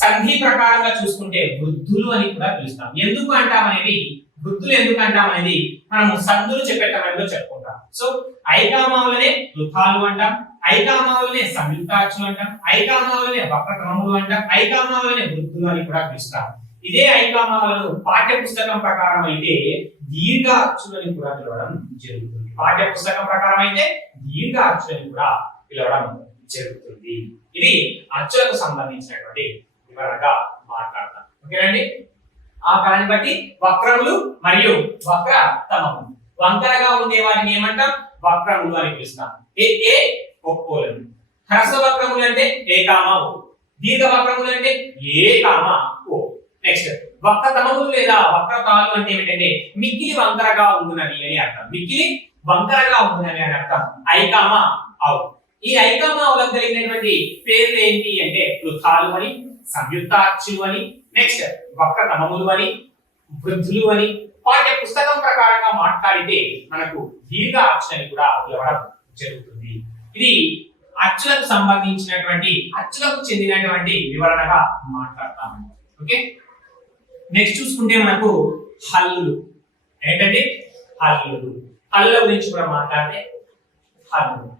సంధి ప్రకారంగా చూసుకుంటే వృద్ధులు అని కూడా పిలుస్తాం. ఎందుకు అంటామనేది వృద్ధులు ఎందుకు అంటామనేది మనము సంధులు చెప్పే సమయంలో చెప్పుకుంటాం. సో ఐకామాలనే వృద్ధాలు అంటాం, ఐకామాలనే సంయుక్త అచ్చులు అంటాం, ఐకామాలనే వక్రతమములు అంటాం, ఐకామాలనే వృద్ధులు అని కూడా పిలుస్తాం. ఇదే ఐకామాలను పాఠ్య పుస్తకం ప్రకారం అయితే దీర్ఘ అచ్చులని కూడా పిలవడం జరుగుతుంది. పాఠ్య పుస్తకం ప్రకారం అయితే దీర్ఘ అచ్చులని కూడా పిలవడం జరుగుతుంది. ఇది అచ్చులకు సంబంధించినటువంటి వివరంగా మాట్లాడతాం. ఓకేనండి. ఆకారాన్ని బట్టి వక్రములు మరియు వక్రతమములు. వంకరగా ఉండే వాటిని ఏమంటాం? వక్రములు అని పిలుస్తాం. ఏ ఏ ఒక్కోలను. హ్రస్వ వక్రములు అంటే ఏ కామ ఓ. దీర్ఘ వక్రములు అంటే ఏ కామ ఓ. నెక్స్ట్ వక్రతమములు లేదా వక్రతాలు అంటే ఏమిటంటే మిక్కిలి వంకరగా ఉండునవి అని అర్థం. మిక్కిలి వంకరగా ఉండునవి అని అర్థం. ఐకామ అవు. ఈ ఐకామ అవులకు కలిగినటువంటి పేర్లు ఏంటి అంటే ప్లుతాలు అని, సంయుక్త అచ్చులు అని, నెక్స్ట్ వక్రతమములు అని, వృద్ధులు అని. పాఠ్య పుస్తకం ప్రకారంగా మాట్లాడితే మనకు దీర్ఘ అచ్చులని కూడా పిలవడం జరుగుతుంది. ఇది అచ్చులకు సంబంధించినటువంటి అచ్చులకు చెందినటువంటి వివరణగా మాట్లాడతాము. ఓకే, నెక్స్ట్ చూసుకుంటే మనకు హల్లులు. ఏంటంటే హల్లులు. హల్లుల గురించి కూడా మాట్లాడితే హల్లులు.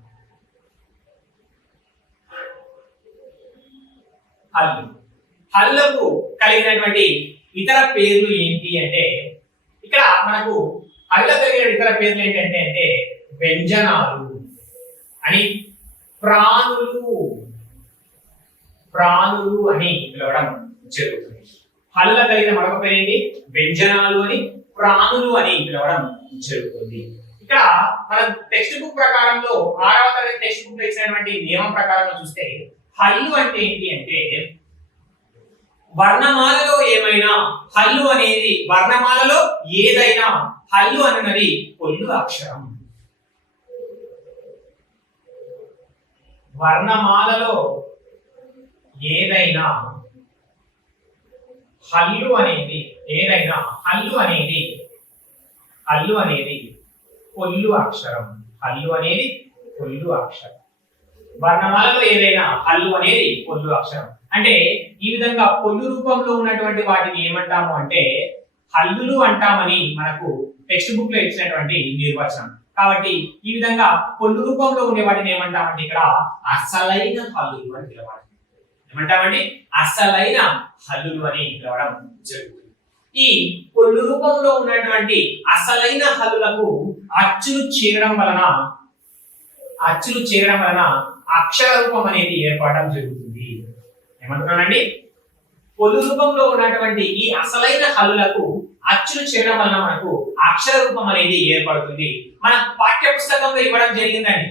హల్లు. హల్లులకు కలిగినటువంటి ఇతర పేర్లు ఏంటి అంటే ఇక్కడ మనకు హల్లులకు కలిగిన ఇతర పేర్లు ఏంటంటే అంటే వ్యంజనాలు అని, ప్రాణులు ప్రాణులు అని పిలవడం జరుగుతుంది. హల్లుల కలిగిన మరొక పేరు ఏంటి? వ్యంజనాలు అని, ప్రాణులు అని పిలవడం జరుగుతుంది. ఇక్కడ మన టెక్స్ట్ బుక్ ప్రకారంలో 6వ తరగతి టెక్స్ట్ బుక్ లో ఇచ్చినటువంటి నియమం ప్రకారంగా చూస్తే హల్లు అంటే ఏంటి అంటే వర్ణమాలలో ఏమైనా హల్లు అనేది వర్ణమాలలో ఏదైనా హల్లు అన్నది పొల్లు అక్షరం. వర్ణమాలలో ఏదైనా హల్లు అనేది పొల్లు అక్షరం. హల్లు అనేది పొల్లు అక్షరం. వర్ణమాలలో ఏదైనా హల్లు అనేది పొల్లు అక్షరం. అంటే ఈ విధంగా పొల్లు రూపంలో ఉన్నటువంటి వాటిని ఏమంటాము అంటే హల్లులు అంటామని మనకు టెక్స్ట్ బుక్ లో ఇచ్చినటువంటి నిర్వచనం. కాబట్టి ఈ విధంగా పొల్లు రూపంలో ఉండే వాటిని ఏమంటామంటే ఇక్కడ అసలైన హల్లులు అని పిలవాలి. ఏమంటామండి? అసలైన హల్లులు అని పిలవడం జరుగుతుంది. ఈ పొల్లు రూపంలో ఉన్నటువంటి అసలైన హల్లులకు అచ్చులు చేరడం వలన అక్షర రూపం అనేది ఏర్పడడం జరుగుతుంది. ఏమంటున్నానండి? పొల్లు రూపంలో ఉన్నటువంటి ఈ అసలైన హల్లులకు అచ్చులు చేరడం వలన మనకు అక్షర రూపం అనేది ఏర్పడుతుంది. మన పాఠ్య పుస్తకంలో ఇవ్వడం జరిగిందండి.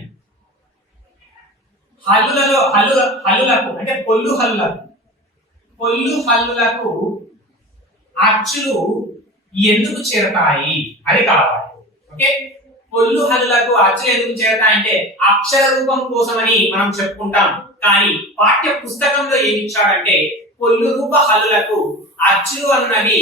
హల్లులకు అంటే పొల్లు హల్లులకు అచ్చులు ఎందుకు చేరతాయి అని కావాలి. ఓకే, పొల్లు హల్లులకు అచ్చులు ఎందుకు చేరతాయంటే అక్షర రూపం కోసమని మనం చెప్పుకుంటాం. కానీ పాఠ్య పుస్తకంలో ఏమి ఇచ్చాడంటే పొల్లు రూప హల్లులకు అచ్చులు అన్నది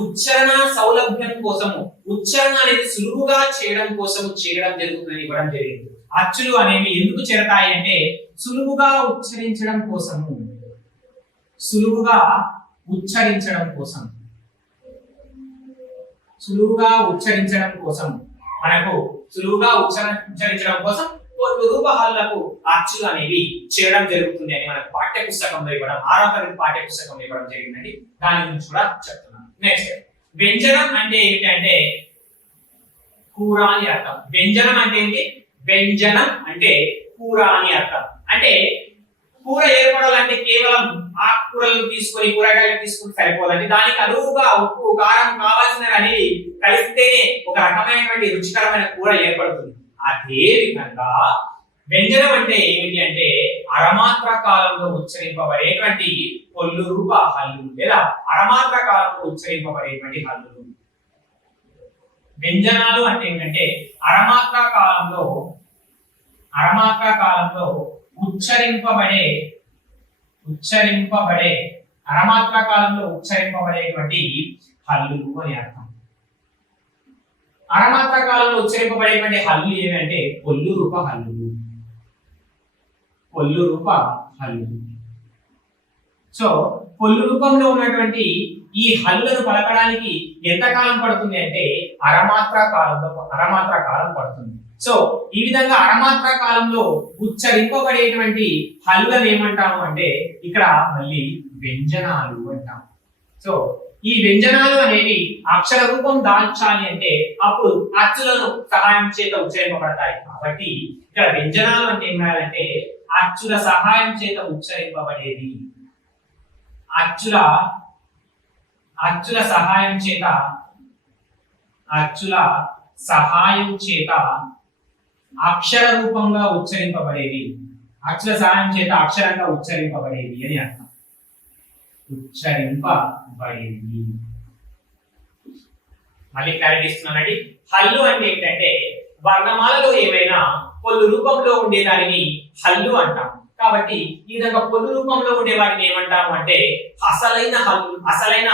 ఉచ్చారణ సౌలభ్యం కోసము, ఉచ్చారణ అనేది సులువుగా చేయడం కోసము చేయడం జరుగుతుందని ఇవ్వడం జరిగింది. అచ్చులు అనేవి ఎందుకు చేరతాయి అంటే సులువుగా ఉచ్చరించడం కోసము, సులువుగా ఉచ్చరించడం కోసం మనకు సులువుగా ఉచ్చరించడం కోసం పొల్లు రూప హల్లులకు అచ్చులు అనేవి చేయడం జరుగుతుంది అని మనకు పాఠ్య పుస్తకంలో ఇవ్వడం, 6వ తరగతి పాఠ్య పుస్తకంలో ఇవ్వడం జరిగిందండి. దాని గురించి కూడా చెప్తున్నాను. నెక్స్ట్, వ్యంజనం అంటే ఏంటంటే కూర అని అర్థం. వ్యంజనం అంటే ఏంటి? వ్యంజనం అంటే కూర అని అర్థం. అంటే కూర ఏర్పడాలంటే కేవలం ఆకుకూరలను తీసుకొని కూరగాయలు తీసుకుని సరిపోదండి. దానికి అనువుగా ఉప్పు కారం కావాల్సినవి అనేది కలిస్తేనే ఒక రకమైనటువంటి రుచికరమైన కూర ఏర్పడుతుంది. అదే విధంగా వ్యంజనం అంటే ఏమిటి అంటే అరమాత్ర కాలంలో ఉచ్చరింపబడేటువంటి పొల్లు రూప హల్లులు లేదా అరమాత్ర కాలంలో ఉచ్చరింపబడేటువంటి హల్లులు. వ్యంజనాలు అంటే ఏంటంటే అరమాత్ర కాలంలో ఉచ్చరింపబడే అరమాత్ర కాలంలో ఉచ్చరింపబడేటువంటి హల్లులు అని అర్థం. అరమాత్ర కాలంలో ఉచ్చరింపబడేటువంటి హల్లులు ఏమంటే పొల్లు రూప హల్లులు. సో పొల్లు రూపంలో ఉన్నటువంటి ఈ హల్లులను పలకడానికి ఎంత కాలం పడుతుంది అంటే అరమాత్ర కాలం పడుతుంది. సో ఈ విధంగా అరమాత్ర కాలంలో ఉచ్చరింపబడేటువంటి హల్లులను ఏమంటాము అంటే ఇక్కడ మళ్ళీ వ్యంజనాలు అంటాము. సో ఈ వ్యంజనాలు అనేవి అక్షర రూపం దాల్చాలి అంటే అప్పుడు అచ్చులను సహాయం చేత ఉచ్చరింపబడతాయి. కాబట్టి ఇక్కడ వ్యంజనాలు అంటే ఏమంటే అచ్చుల సహాయం చేత ఉచ్చరింపబడేది, అచ్చుల సహాయం చేత అక్షర రూపంగా ఉచ్చరింపబడేది, అచ్చుల సహాయం చేత అక్షరంగా ఉచ్చరింపబడేది అని అర్థం. ఉచ్చరింపబడేది. మళ్ళీ క్లారిటీ ఇస్తున్నానండి. హల్లు అంటే ఏంటంటే వర్ణమాలలో ఏమైనా పొల్లు రూపంలో ఉండే దానిని హల్లు అంటాం. కాబట్టి ఈ విధంగా పొల్లు రూపంలో ఉండే వాటిని ఏమంటాము అంటే అసలైన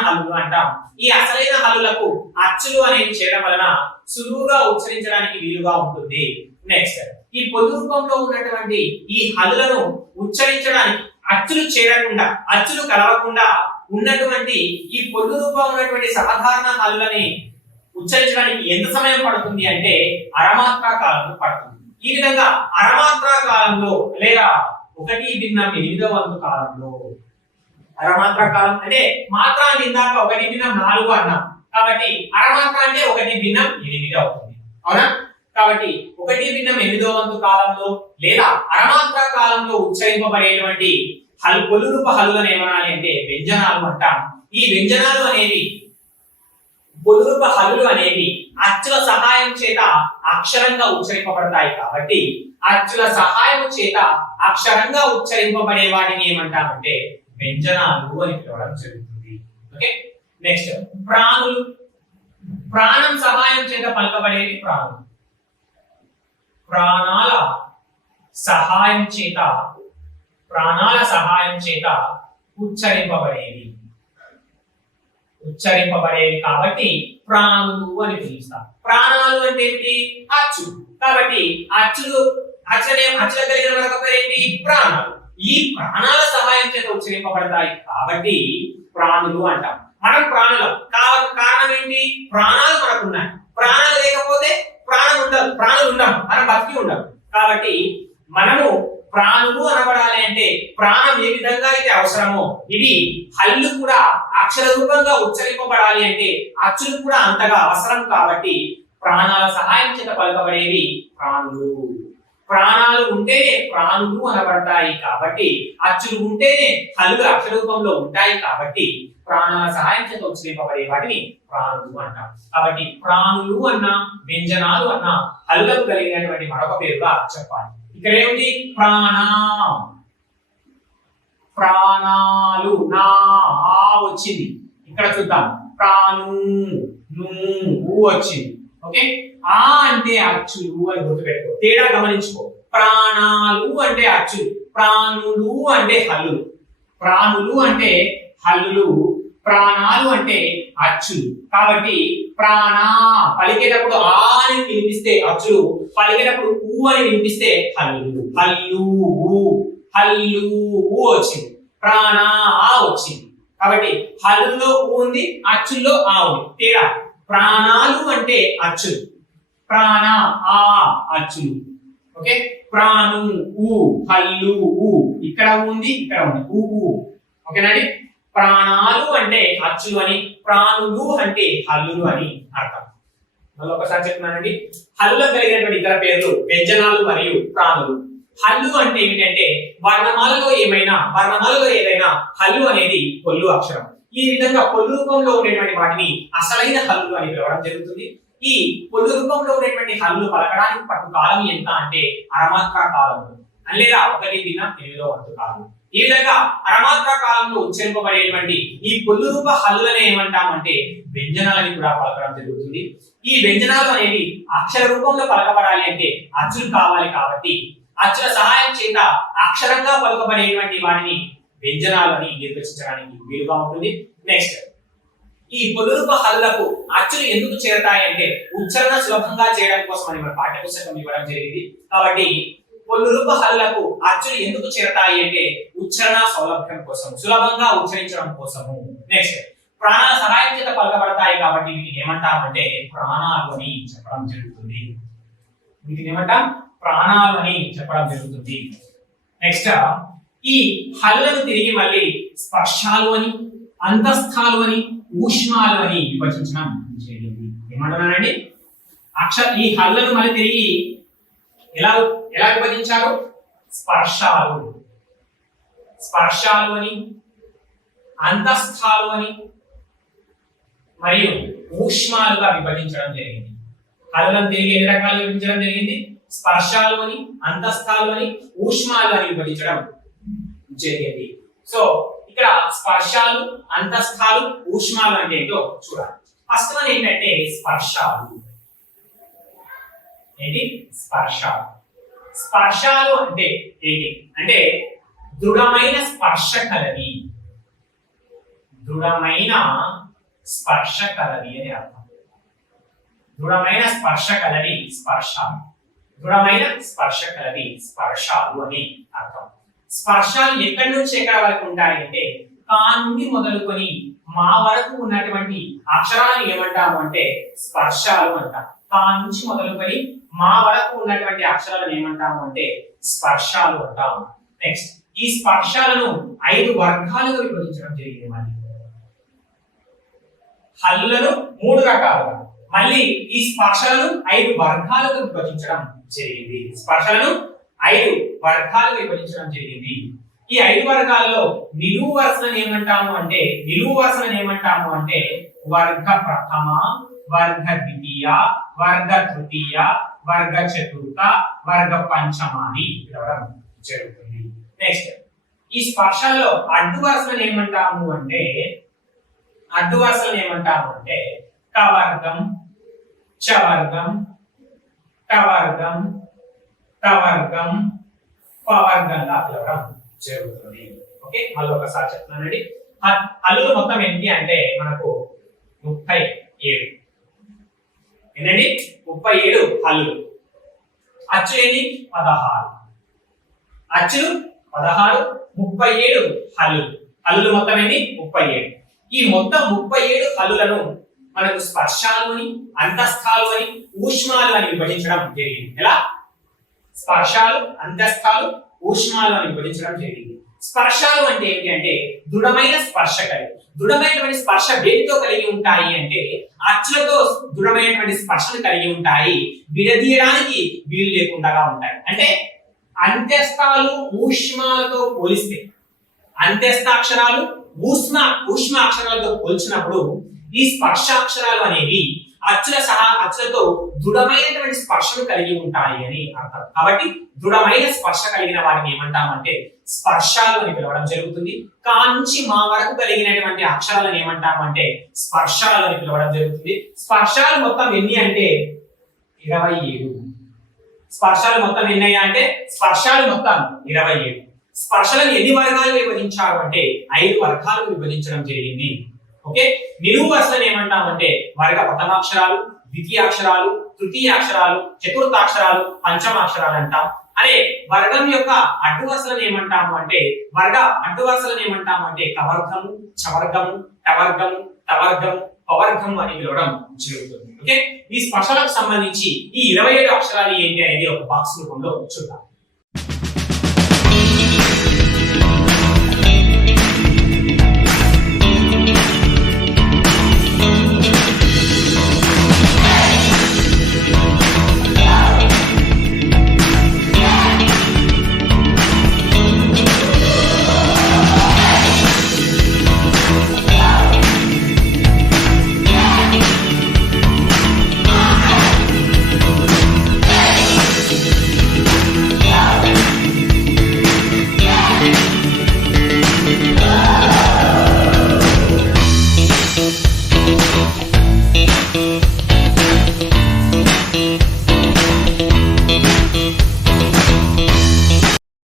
హల్లులు అంటాం. ఈ అసలైన హల్లులకు అచ్చులు అనేవి చేయడం వలన సులువుగా ఉచ్చరించడానికి వీలుగా ఉంటుంది. నెక్స్ట్, ఈ పొల్లు రూపంలో ఉన్నటువంటి ఈ హల్లులను ఉచ్చరించడానికి అచ్చులు చేరకుండా, అచ్చులు కలవకుండా ఉన్నటువంటి ఈ పొల్లు రూపంలో ఉన్నటువంటి సాధారణ హల్లులని ఉచ్చరించడానికి ఎంత సమయం పడుతుంది అంటే అరమాత్ర కాలంలో పడుతుంది. ఈ విధంగా అరమాత్ర కాలంలో లేదా 1/8 కాలంలో, అరమాత్ర కాలం అంటే మాత్ర ఇందాక 1/4 అన్నాం. కాబట్టి అరమాత్ర అంటే 1/8 అవుతుంది. అవునా? కాబట్టి 1/8 కాలంలో లేదా అరమాత్ర కాలంలో ఉచ్చరింపబడేటువంటి పొల్లు రూప హల్లులను ఏమనాలి అంటే వ్యంజనాలు అంటాం. ఈ వ్యంజనాలు అనేవి పొల్లు రూప హల్లులు అనేవి అచ్చుల సహాయం చేత అక్షరంగా ఉచ్చరింపబడతాయి. కాబట్టి అచ్చుల సహాయం చేత అక్షరంగా ఉచ్చరింపబడే వాటిని ఏమంటామంటే వ్యంజనాలు అని పిలవడం జరుగుతుంది. ఓకే. నెక్స్ట్ ప్రాణులు. ప్రాణం సహాయం చేత పలకబడేవి ప్రాణులు. ప్రాణాల సహాయం చేత ఉచ్చరింపబడేవి కాబట్టి ప్రాణులు అని పిలుస్తాం. ప్రాణాలు అంటే ఏంటి? అచ్చు. కాబట్టి అచ్చుల కలిగిన మరొక పేరు ఏంటి? ప్రాణాలు. ఈ ప్రాణాల సహాయం చేత ఉచ్చరింపబడతాయి కాబట్టి ప్రాణులు అంటాం. మనం ప్రాణులం. కారణం ఏంటి? ప్రాణాలు మనకున్నాయి. ప్రాణాలు లేకపోతే ప్రాణులు ఉండవు, మనం బతికి ఉండవు. కాబట్టి మనము ప్రాణులు అనబడాలి అంటే ప్రాణం ఏ విధంగా అయితే అవసరమో ఇది హల్లు కూడా అక్షర రూపంగా ఉచ్చరింపబడాలి అంటే అచ్చులు కూడా అంతగా అవసరం. కాబట్టి ప్రాణాల సహాయం చేత పలకబడేవి ప్రాణులు. ప్రాణాలు ఉంటేనే ప్రాణులు అనబడతాయి కాబట్టి అచ్చులు ఉంటేనే హల్లులు అక్షర రూపంలో ఉంటాయి కాబట్టి ప్రాణాల సహాయం చేత ఉచ్చరింపబడే వాటిని ప్రాణులు అంటాం. కాబట్టి ప్రాణులు అన్న వ్యంజనాలు అన్న హల్లులకు కలిగినటువంటి మరొక పేరుగా చెప్పాలి. ఇక్కడ ఏమిటి? ప్రాణాలు నా ఆ వచ్చింది. ఇక్కడ చూద్దాం. ప్రాణు ను వచ్చింది. ఓకే. ఆ అంటే అచ్చులు అని గుర్తుపెట్టుకో. తేడా గమనించుకో. ప్రాణాలు అంటే అచ్చులు, ప్రాణులు అంటే హల్లులు. ప్రాణులు అంటే హల్లులు, ప్రాణాలు అంటే అచ్చులు. కాబట్టి ప్రాణ పలికేటప్పుడు ఆ అని వినిపిస్తే అచ్చులు, పలికేటప్పుడు ఊ అని వినిపిస్తే హల్లులు. హల్లు వచ్చింది. ప్రాణ ఆ వచ్చింది. కాబట్టి హల్లులో ఊ ఉంది, అచ్చుల్లో ఆ ఉంది. తేడా. ప్రాణాలు అంటే అచ్చులు, ప్రాణ ఆ అచ్చులు. ఓకే. ప్రాణు ఊ, హల్లు ఊ. ఇక్కడ ఉంది, ఇక్కడ ఉంది ఊ. ఓకేనండి. ప్రాణాలు అంటే అచ్చులు అని, ప్రాణులు అంటే హల్లులు అని అర్థం. మళ్ళీ ఒకసారి చెప్తున్నానండి. హల్లులకు కలిగినటువంటి ఇతర పేర్లు వ్యంజనాలు మరియు ప్రాణులు. హల్లు అంటే ఏమిటంటే వర్ణమాలలో ఏదైనా హల్లు అనేది పొల్లు అక్షరం. ఈ విధంగా పొల్లు రూపంలో ఉండేటువంటి వాటిని అసలైన హల్లులు అని పిలవడం జరుగుతుంది. ఈ పొల్లు రూపంలో ఉండేటువంటి హల్లు పలకడానికి పట్టు కాలం ఎంత అంటే అరమాత్ర కాలం లేదా 1/8వ వంతు కాలం. ఈ విధంగా అరమాత్ర కాలంలో ఉచ్చరింపబడేటువంటి ఈ పొల్లు రూప హల్లులను ఏమంటామంటే వ్యంజనాలని కూడా పలకడం జరుగుతుంది. ఈ వ్యంజనాలు అనేవి అక్షర రూపంలో పలకబడాలి అంటే అచ్చులు కావాలి. కాబట్టి అచ్చుల సహాయం చేత అక్షరంగా పలకబడేటువంటి వాటిని వ్యంజనాలు అని నిర్వచించడానికి వీలుగా ఉంటుంది. నెక్స్ట్, ఈ పొల్లురూప హల్లులకు అచ్చులు ఎందుకు చేరతాయి అంటే ఉచ్చారణ సులభంగా చేయడం కోసం అని మన పాఠ్యపుస్తకం ఇవ్వడం జరిగింది. కాబట్టి పొల్లురూప హల్లులకు అచ్చులు ఎందుకు చేరతాయి అంటే ఉచ్చారణ సౌలభ్యం కోసం, సులభంగా ఉచ్చరించడం కోసము. నెక్స్ట్, ప్రాణాల సహాయం చేత పలకబడతాయి కాబట్టి వీటిని ఏమంటామంటే ప్రాణాలు అని చెప్పడం జరుగుతుంది. వీటిని ఏమంటాం? ప్రాణాలు అని చెప్పడం జరుగుతుంది. నెక్స్ట్, ఈ హల్లులను తిరిగి మళ్ళీ స్పర్శాలు అని, అంతస్థాలు అని, ఊష్మాలు అని విభజించడం జరిగింది. ఏమంటున్నానండి? ఈ హల్లులను మళ్ళీ తిరిగి ఎలా విభజించారు? స్పర్శాలు అని, అంతస్థాలు అని మరియు ఊష్మాలుగా విభజించడం జరిగింది. హల్లులను తిరిగి ఎన్ని రకాలుగా విభజించడం జరిగింది? స్పర్శాలు అని, అంతస్థాలు అని, ఊష్మాలు అని విభజించడం జరిగింది. సో ఇక్కడ స్పర్శాలు, అంతస్థాలు, ఊష్మాలు అంటే ఏంటో చూడాలి. ఫస్ట్ వన్ ఏంటంటే స్పర్శాలు. స్పర్శాలు అంటే ఏంటి అంటే దృఢమైన స్పర్శ కలవి అని అర్థం. దృఢమైన స్పర్శ కలవి స్పర్శాలు అని అర్థం. స్పర్శాలు ఎక్కడి నుంచి ఎక్కడ వరకు ఉంటాయి అంటే కా నుండి మొదలుకొని మా వరకు ఉన్నటువంటి అక్షరాలను ఏమంటాము అంటే స్పర్శాలు అంటాం. కా నుంచి మొదలుకొని మా వరకు ఉన్నటువంటి అక్షరాలను ఏమంటాము అంటే స్పర్శాలు అంటాము. నెక్స్ట్, ఈ స్పర్శాలను 5 వర్గాలుగా విభజించడం జరిగింది. హల్లులను 3 రకాలుగా, మళ్ళీ ఈ స్పర్శలను 5 వర్గాలుగా విభజించడం జరిగింది. స్పర్శలను 5 వర్గాలుగా విభజించడం జరిగింది. ఈ 5 వర్గాల్లో నిలువు వరుసలను ఏమంటాము అంటే వర్గ ప్రథమ, వర్గ ద్వితీయ, వర్గ తృతీయ, వర్గ చతుర్థ, వర్గ పంచమాని పిలవడం జరుగుతుంది. నెక్స్ట్, ఈ స్పర్శల్లో అడ్డు వరుసలను ఏమంటాము అంటే అడ్డు వరుసలను ఏమంటాము అంటే కవర్గం, చవర్గం, టవర్గం, తవర్గం, పవర్గంగా పిలవడం జరుగుతుంది. ఓకే, మళ్ళీ ఒకసారి చెప్తున్నానండి. హల్లులు మొత్తం ఏంటి అంటే మనకు 37. ఏంటండి 37 హల్లులు. అచ్చులు ఎన్ని 16. అచ్చులు 16, 37 హల్లులు. హల్లులు మొత్తం ఎన్ని 37. ఈ మొత్తం 37 హల్లులను మనకు స్పర్శాలు అని, అంతస్థాలు అని, ఊష్మాలు అని విభజించడం జరిగింది. ఎలా? స్పర్శాలు, అంతస్థాలు, ఊష్మాలు అని విభజించడం జరిగింది. స్పర్శాలు అంటే ఏంటి అంటే దృఢమైన స్పర్శ కలిగి, దృఢమైనటువంటి స్పర్శ వేటితో కలిగి ఉంటాయి అంటే అచ్చులతో దృఢమైనటువంటి స్పర్శను కలిగి ఉంటాయి, విడదీయడానికి వీలు లేకుండా ఉంటాయి. అంటే అంత్యస్థాలు ఊష్మాలతో పోలిస్తే, అంత్యస్థాక్షరాలు ఊష్మ అక్షరాలతో పోల్చినప్పుడు ఈ స్పర్శాక్షరాలు అనేవి అచ్చులతో దృఢమైనటువంటి స్పర్శను కలిగి ఉంటాయి అని అర్థం. కాబట్టి దృఢమైన స్పర్శ కలిగిన వాటిని ఏమంటామంటే స్పర్శాలు అని పిలవడం జరుగుతుంది. కా నుంచి మా వరకు కలిగినటువంటి అక్షరాలను ఏమంటామంటే స్పర్శాలు అని పిలవడం జరుగుతుంది. స్పర్శాలు మొత్తం ఎన్ని అంటే 27. స్పర్శాలు మొత్తం ఎన్ని అయ్యా అంటే స్పర్శాలు మొత్తం 27. స్పర్శలను ఎన్ని వర్గాలుగా విభజించారు అంటే 5 వర్గాలుగా విభజించడం జరిగింది. ఓకే, నిలువు వరుసలను ఏమంటామంటే వర్గ ప్రథమాక్షరాలు, ద్వితీయాక్షరాలు, తృతీయాక్షరాలు, చతుర్థాక్షరాలు, పంచమాక్షరాలు అంటాం. అదే వర్గం యొక్క అడ్డు వరుసలను ఏమంటాము అంటే కవర్గము, చవర్గము, టవర్గము, తవర్గము, పవర్గము అని పిలవడం జరుగుతుంది. ఓకే, ఈ స్పర్శలకు సంబంధించి ఈ 27 అక్షరాలు ఏంటి అనేది ఒక బాక్స్ రూపంలో చూద్దాం.